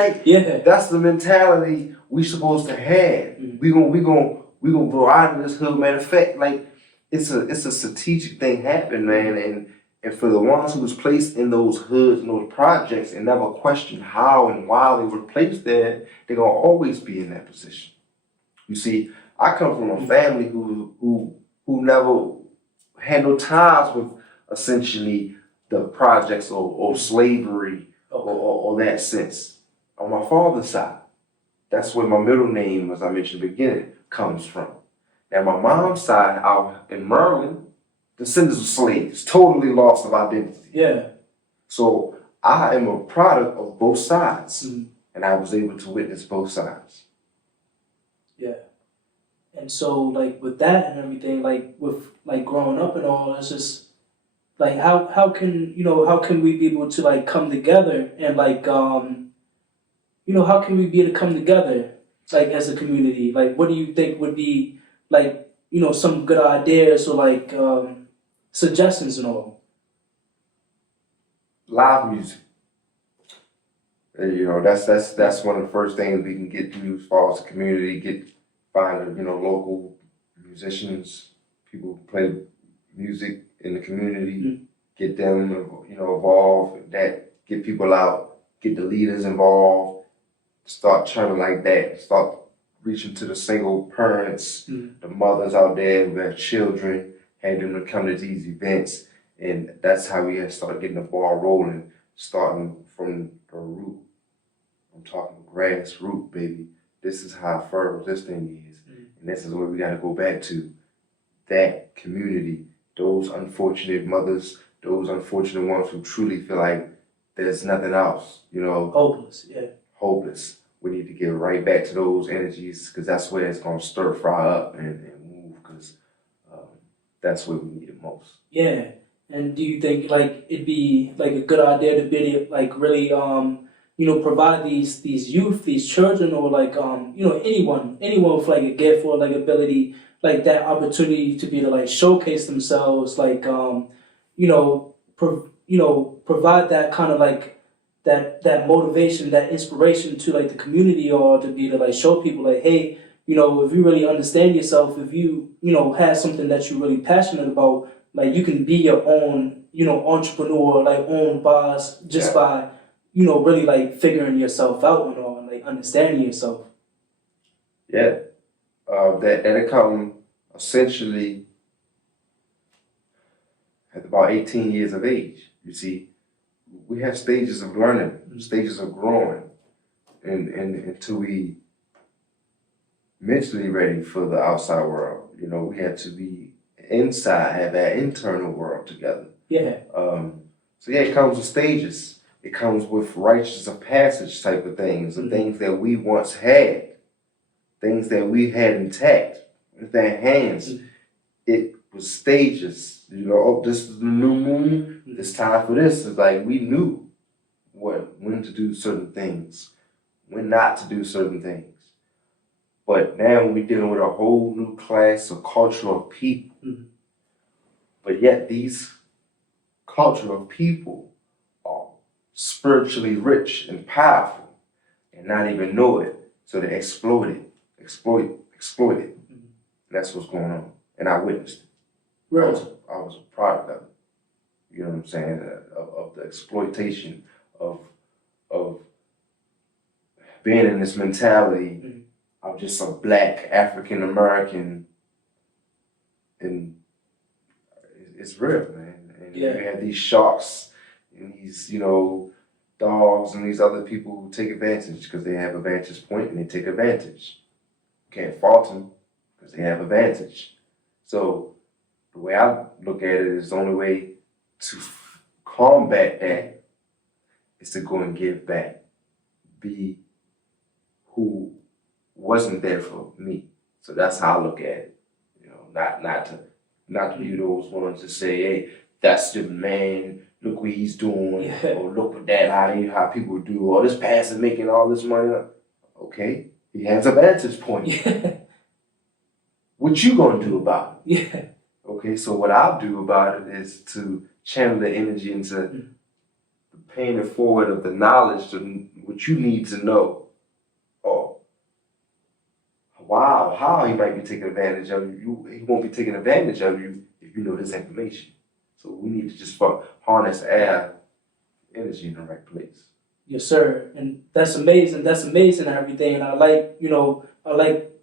That's the mentality we supposed to have. We gonna go out in this hood. Matter of fact, it's a strategic thing happening, man. And for the ones who was placed in those hoods and those projects and never questioned how and why they were placed there, they're gonna always be in that position. You see, I come from a family who never had no ties with essentially the projects or slavery or that sense. On my father's side, that's where my middle name, as I mentioned in the beginning, comes from. Now my mom's side, out in Maryland, descendants of slaves, totally lost of identity. Yeah. So I am a product of both sides, and I was able to witness both sides. Yeah. And so, with that and everything, with growing up and all, it's just how can we be able to come together and how can we be able to come together as a community? What do you think would be some good ideas or suggestions and all? Live music. You know, that's one of the first things we can get through as far as the community, find, you know, local musicians, people who play music in the community, get them, you know, involved, get people out, get the leaders involved, start trying like that, start reaching to the single parents, the mothers out there who have children, have them to come to these events, and that's how we have started getting the ball rolling, starting from the root. I'm talking grassroots, baby. This is how fertile this thing is. And this is where we got to go back to. That community, those unfortunate mothers, those unfortunate ones who truly feel like there's nothing else, you know. Hopeless, yeah. Hopeless. We need to get right back to those energies, because that's where it's going to stir fry up and move, because that's where we need it most. Yeah. And do you think like it'd be like a good idea to be like really you know, provide these youth, these children, or like you know, anyone with like a gift or like ability, like that opportunity to be to like showcase themselves, like you know, provide that kind of like that motivation, that inspiration to like the community, or to be to like show people like, hey, you know, if you really understand yourself, if you know, have something that you're really passionate about, like you can be your own, you know, entrepreneur, like own boss, just by, you know, really like figuring yourself out and all, and like understanding yourself. Yeah, that come essentially at about 18 years of age. You see, we have stages of learning, stages of growing, and until we mentally ready for the outside world. You know, we have to be inside, have that internal world together. Yeah. So yeah, it comes with stages. It comes with rites of passage type of things, and things that we once had, things that we had intact with our hands. It was stages. You know, oh, this is the new moon. It's time for this. It's like we knew when to do certain things, when not to do certain things. But now we're dealing with a whole new class of culture of people. But yet these culture of people are spiritually rich and powerful and not even know it. So they exploit it. That's what's going on. And I witnessed it. Right. I was a product of it. You know what I'm saying? Of the exploitation of being in this mentality of just a black African American, and it's real, man. And you have these sharks and these, you know, dogs and these other people who take advantage because they have a vantage point and they take advantage. You can't fault them because they have advantage. So the way I look at it is the only way to combat that is to go and give back. Be who wasn't there for me. So that's how I look at it. You know, not to be those ones to say, hey, that's the man, look what he's doing, or look at that, how people do, or this pastor making all this money. Okay, he has a vantage point. What you gonna do about it? Okay, so what I'll do about it is to channel the energy into the paying it forward of the knowledge to what you need to know. Oh, wow, how he might be taking advantage of you. He won't be taking advantage of you if you know this information. So we need to just harness our energy in the right place. Yes, sir. And that's amazing. That's amazing and everything. And I like,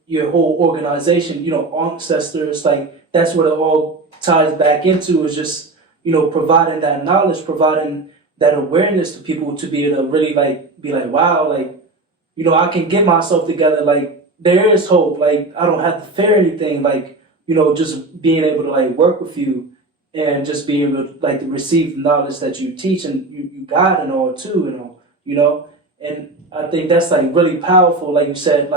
your whole organization, Aunkcestors, like that's what it all ties back into, is just, providing that knowledge, providing that awareness to people to be able to really be like, wow, I can get myself together. Like there is hope. Like I don't have to fear anything. Like, just being able to work with you and just being able to to receive the knowledge that you teach and you guide and all too, and I think that's really powerful. Like you said,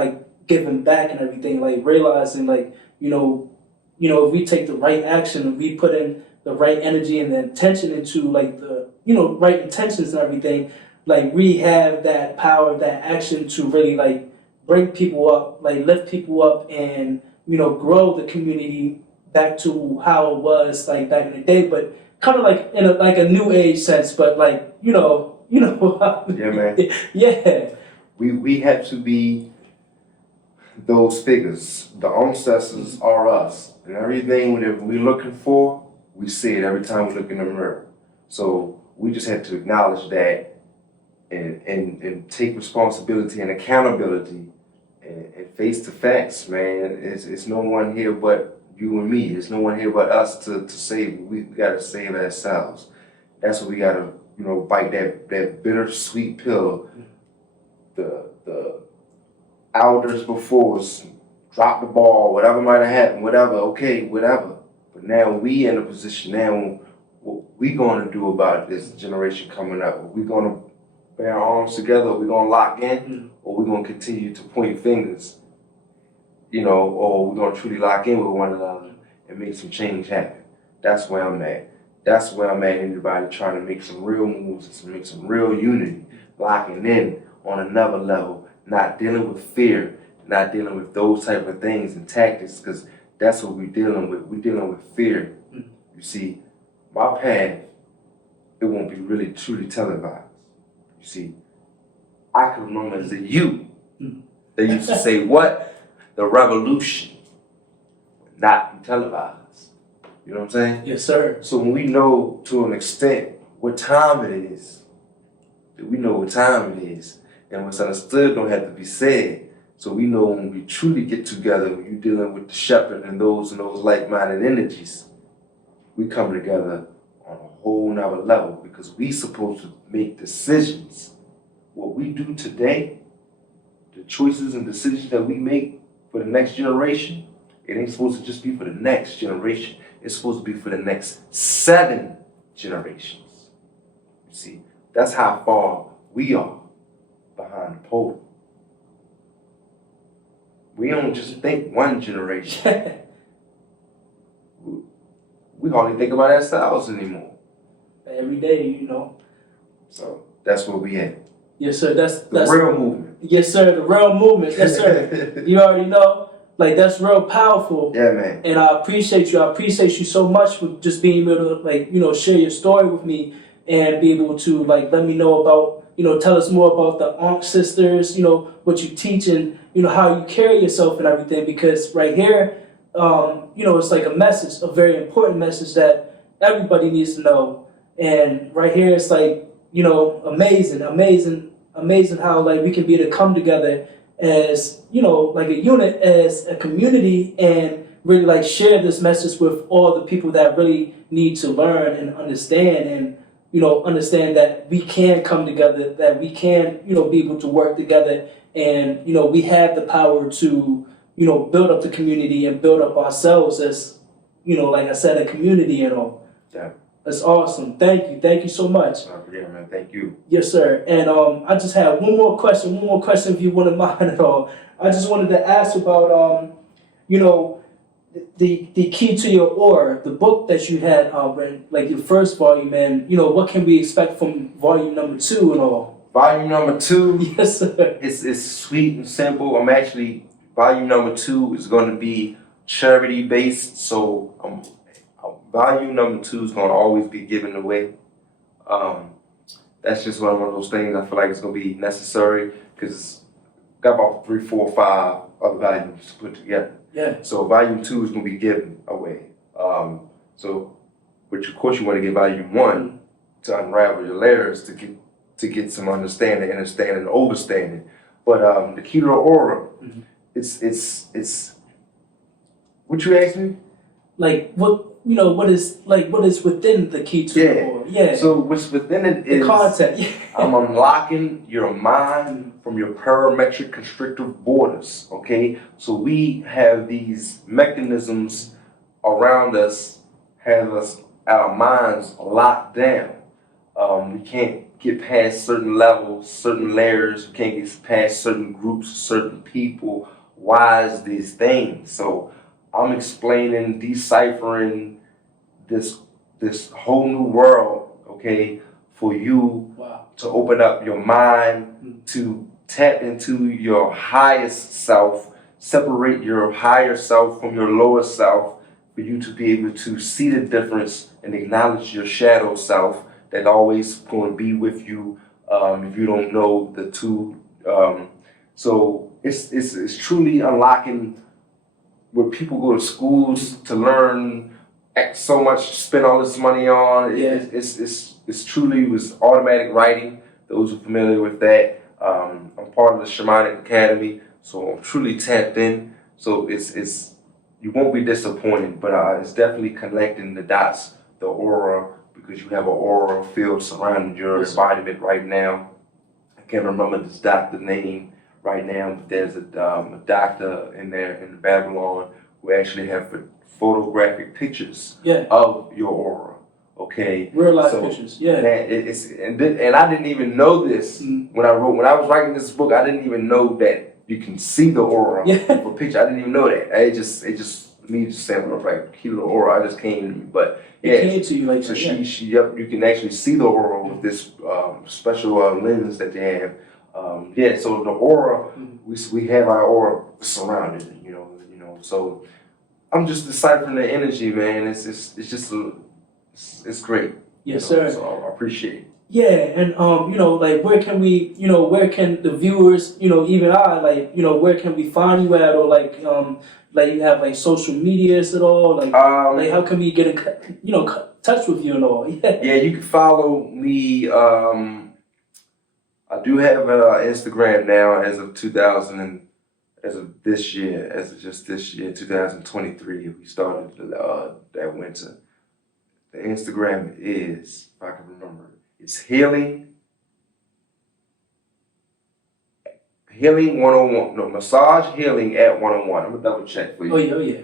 giving back and everything, realizing if we take the right action, if we put in the right energy and the intention into the right intentions and everything, we have that power, that action to really bring people up, lift people up, and grow the community back to how it was like back in the day, but kind of like in a new age sense, but like Yeah, man. yeah. We have to be those figures. The Aunkcestors are us, and everything that we're looking for, we see it every time we look in the mirror. So we just have to acknowledge that and take responsibility and accountability and face the facts, man. It's no one here but you and me. There's no one here but us to save. We gotta save ourselves. That's what we gotta, bite that bittersweet pill. The elders before us dropped the ball, whatever might have happened, whatever. But now we in a position now, what we gonna do about this generation coming up? Are we gonna bear our arms together? Are we gonna lock in? Or we gonna continue to point fingers? Or we're gonna truly lock in with one another and make some change happen. That's where I'm at. That's where I'm at. Everybody trying to make some real moves and make some real unity, locking in on another level, not dealing with fear, not dealing with those type of things and tactics, because that's what we're dealing with. We're dealing with fear. You see, my path, it won't be really truly televised. You see, I can remember as a youth, they used to say, what? The revolution would not be televised. You know what I'm saying? Yes, sir. So when we know to an extent what time it is, that we know what time it is, and what's understood don't have to be said. So we know when we truly get together, when you're dealing with the shepherd and those like-minded energies, we come together on a whole nother level, because we supposed to make decisions. What we do today, the choices and decisions that we make for the next generation, it ain't supposed to just be for the next generation. It's supposed to be for the next 7 generations. You see, that's how far we are behind the pole. We don't just think one generation. We hardly think about ourselves anymore. Every day, So that's where we at. Yes, sir. That's the real movement. Yes, sir. The real movement. Yes, sir. You already know. Like, that's real powerful. Yeah, man. And I appreciate you. I appreciate you so much for just being able to, share your story with me and be able to, let me know about, tell us more about the Aunkcestors, what you teach and, how you carry yourself and everything. Because right here, it's like a message, a very important message that everybody needs to know. And right here, it's like, amazing how, we can be able to come together as, like a unit, as a community, and really, share this message with all the people that really need to learn and understand, and, understand that we can come together, that we can, be able to work together, and, we have the power to, build up the community and build up ourselves as, like I said, a community and all. Yeah. That's awesome. Thank you so much. Yeah, man. Thank you. Yes, sir. And I just have one more question if you wouldn't mind at all. I just wanted to ask about, the key to your aura, the book that you had written, like your first volume, and, what can we expect from volume number 2 and all? Volume number 2. Yes, sir. It's sweet and simple. Volume number 2 is going to be charity based. So volume number 2 is going to always be given away. That's just one of those things I feel like it's going to be necessary, because got about 3, 4, 5 other volumes to put together. Yeah. So volume 2 is going to be given away. Which of course you want to get volume 1 to unravel your layers, to get some understanding and overstanding. But the key to the aura, it's what you asked me? What is within the key to the aura? Yeah. So what's within it is the content. Yeah. I'm unlocking your mind from your parametric constrictive borders. Okay. So we have these mechanisms around us, our minds locked down. We can't get past certain levels, certain layers. We can't get past certain groups, certain people. Why is these things? So I'm explaining, deciphering this whole new world, okay, for you to open up your mind, to tap into your highest self, separate your higher self from your lower self, for you to be able to see the difference and acknowledge your shadow self that always going to be with you if you don't know the two. So it's truly unlocking where people go to schools to learn so much, spend all this money on. Yeah. It's truly was automatic writing. Those who are familiar with that. I'm part of the Shamanic Academy, so I'm truly tapped in. So it's you won't be disappointed, but it's definitely connecting the dots, the aura, because you have an aura field surrounding your embodiment right now. I can't remember this doctor name right now, but there's a doctor in there in Babylon who actually have photographic pictures of your aura. Okay, real life pictures. Yeah, and I didn't even know this when I was writing this book. I didn't even know that you can see the aura for picture. I didn't even know that. It just me just saying, right, kilo aura. I just came to me, but yeah, it came to you like so you can actually see the aura with this special lens that they have. So the aura, we have our aura surrounded, you know. So I'm just deciphering the energy, man. It's just it's great. Yes, sir. So I appreciate it. Yeah, and like where can we, where can the viewers, even I, like, where can we find you at, or like you have like social medias at all, like how can we get in, touch with you and all? Yeah, you can follow me. I do have Instagram now as of this year, 2023. We started that winter. The Instagram is, if I can remember, it's Healing 101. No, Massage Healing at 101. I'm gonna double check for you. Oh yeah.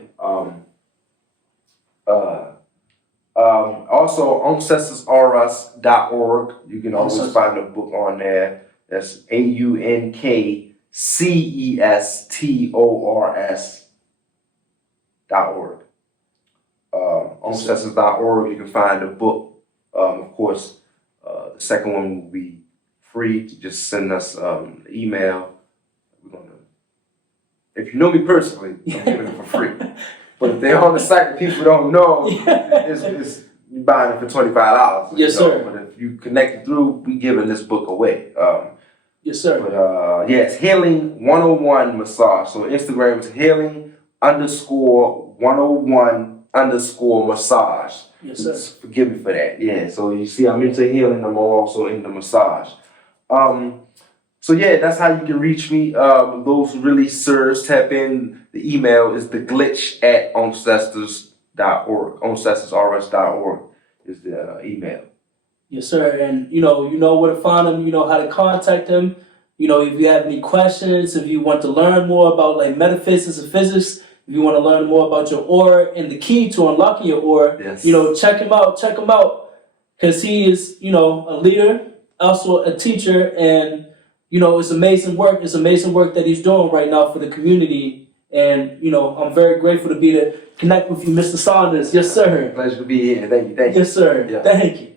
Also, Aunkcestors.org. You can always find a book on there. That's AUNKCESTORS.org. Aunkcestors.org. You can find a book. Of course, the second one will be free. Just send us an email. We're gonna. If you know me personally, I'm giving it for free. But if they're on the site and people don't know, it's you buying it for $25. Yes, sir. But if you connect through, we giving this book away. Yes, sir. But it's Healing 101 Massage. So Instagram is Healing _101 _massage. Yes, sir. Forgive me for that. Yeah. So you see, I'm into healing. I'm also into massage. So yeah, that's how you can reach me. Those who really serves, tap in. The email is theglitch@aunkcestors.org. Aunkcestorsrs.org is the email. Yes, sir. And you know where to find them. You know how to contact them. If you have any questions, if you want to learn more about like metaphysics and physics, if you want to learn more about your aura and the key to unlocking your aura, check him out. Check him out, because he is a leader, also a teacher, and it's amazing work. It's amazing work that he's doing right now for the community. And, I'm very grateful to be to connect with you, Mr. Saunders. Yes, sir. Pleasure to be here. Thank you. Yes, sir. Yeah. Thank you.